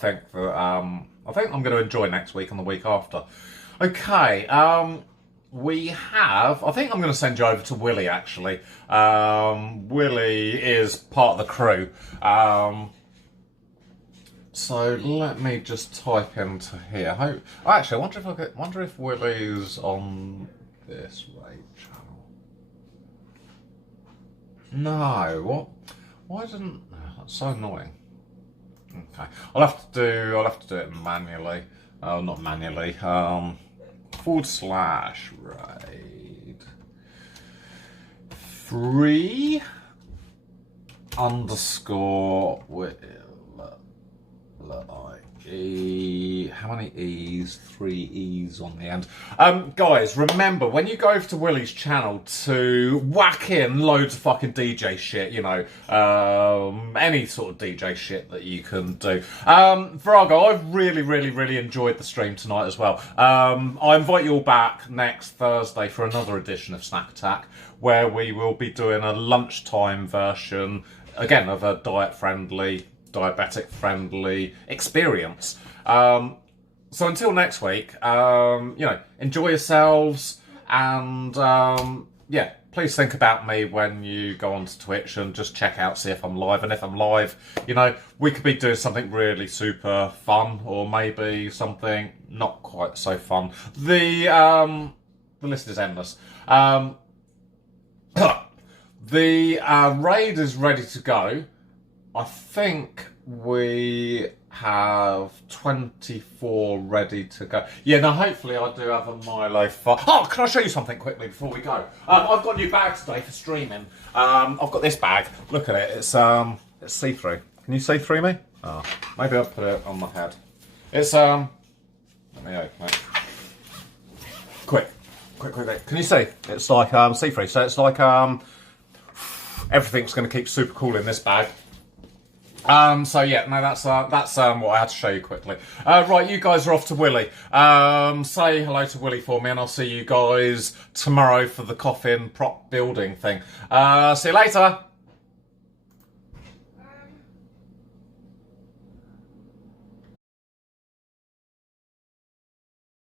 think that I think I'm going to enjoy next week and the week after. Okay, we have... I think I'm going to send you over to Willie, actually. Willie is part of the crew. So let me just type into here. Actually, I wonder if Willie's on this raid channel. No, what? Why didn't? That's so annoying. Okay, I'll have to do it manually. Oh, not manually. /raid 3 _ Will. How many E's? 3 E's on the end. Guys, remember when you go over to Willie's channel to whack in loads of fucking DJ shit, you know, any sort of DJ shit that you can do. Virago, I've really enjoyed the stream tonight as well. I invite you all back next Thursday for another edition of Snack Attack, where we will be doing a lunchtime version, again, of a diabetic friendly experience. So until next week, you know, enjoy yourselves, and yeah, please think about me when you go onto Twitch and just check out, see if I'm live. And if I'm live, you know, we could be doing something really super fun, or maybe something not quite so fun. The list is endless. The raid is ready to go. I think we have 24 ready to go. Yeah, now hopefully I do have a Milo for... Oh, can I show you something quickly before we go? I've got a new bag today for streaming. I've got this bag. Look at it. It's see-through. Can you see through me? Oh, maybe I'll put it on my head. It's let me open it. Quick. Can you see? It's like see-through. So it's like everything's going to keep super cool in this bag. So yeah, no, that's what I had to show you quickly. Right, you guys are off to Willie. Say hello to Willie for me, and I'll see you guys tomorrow for the coffin prop building thing. See you later.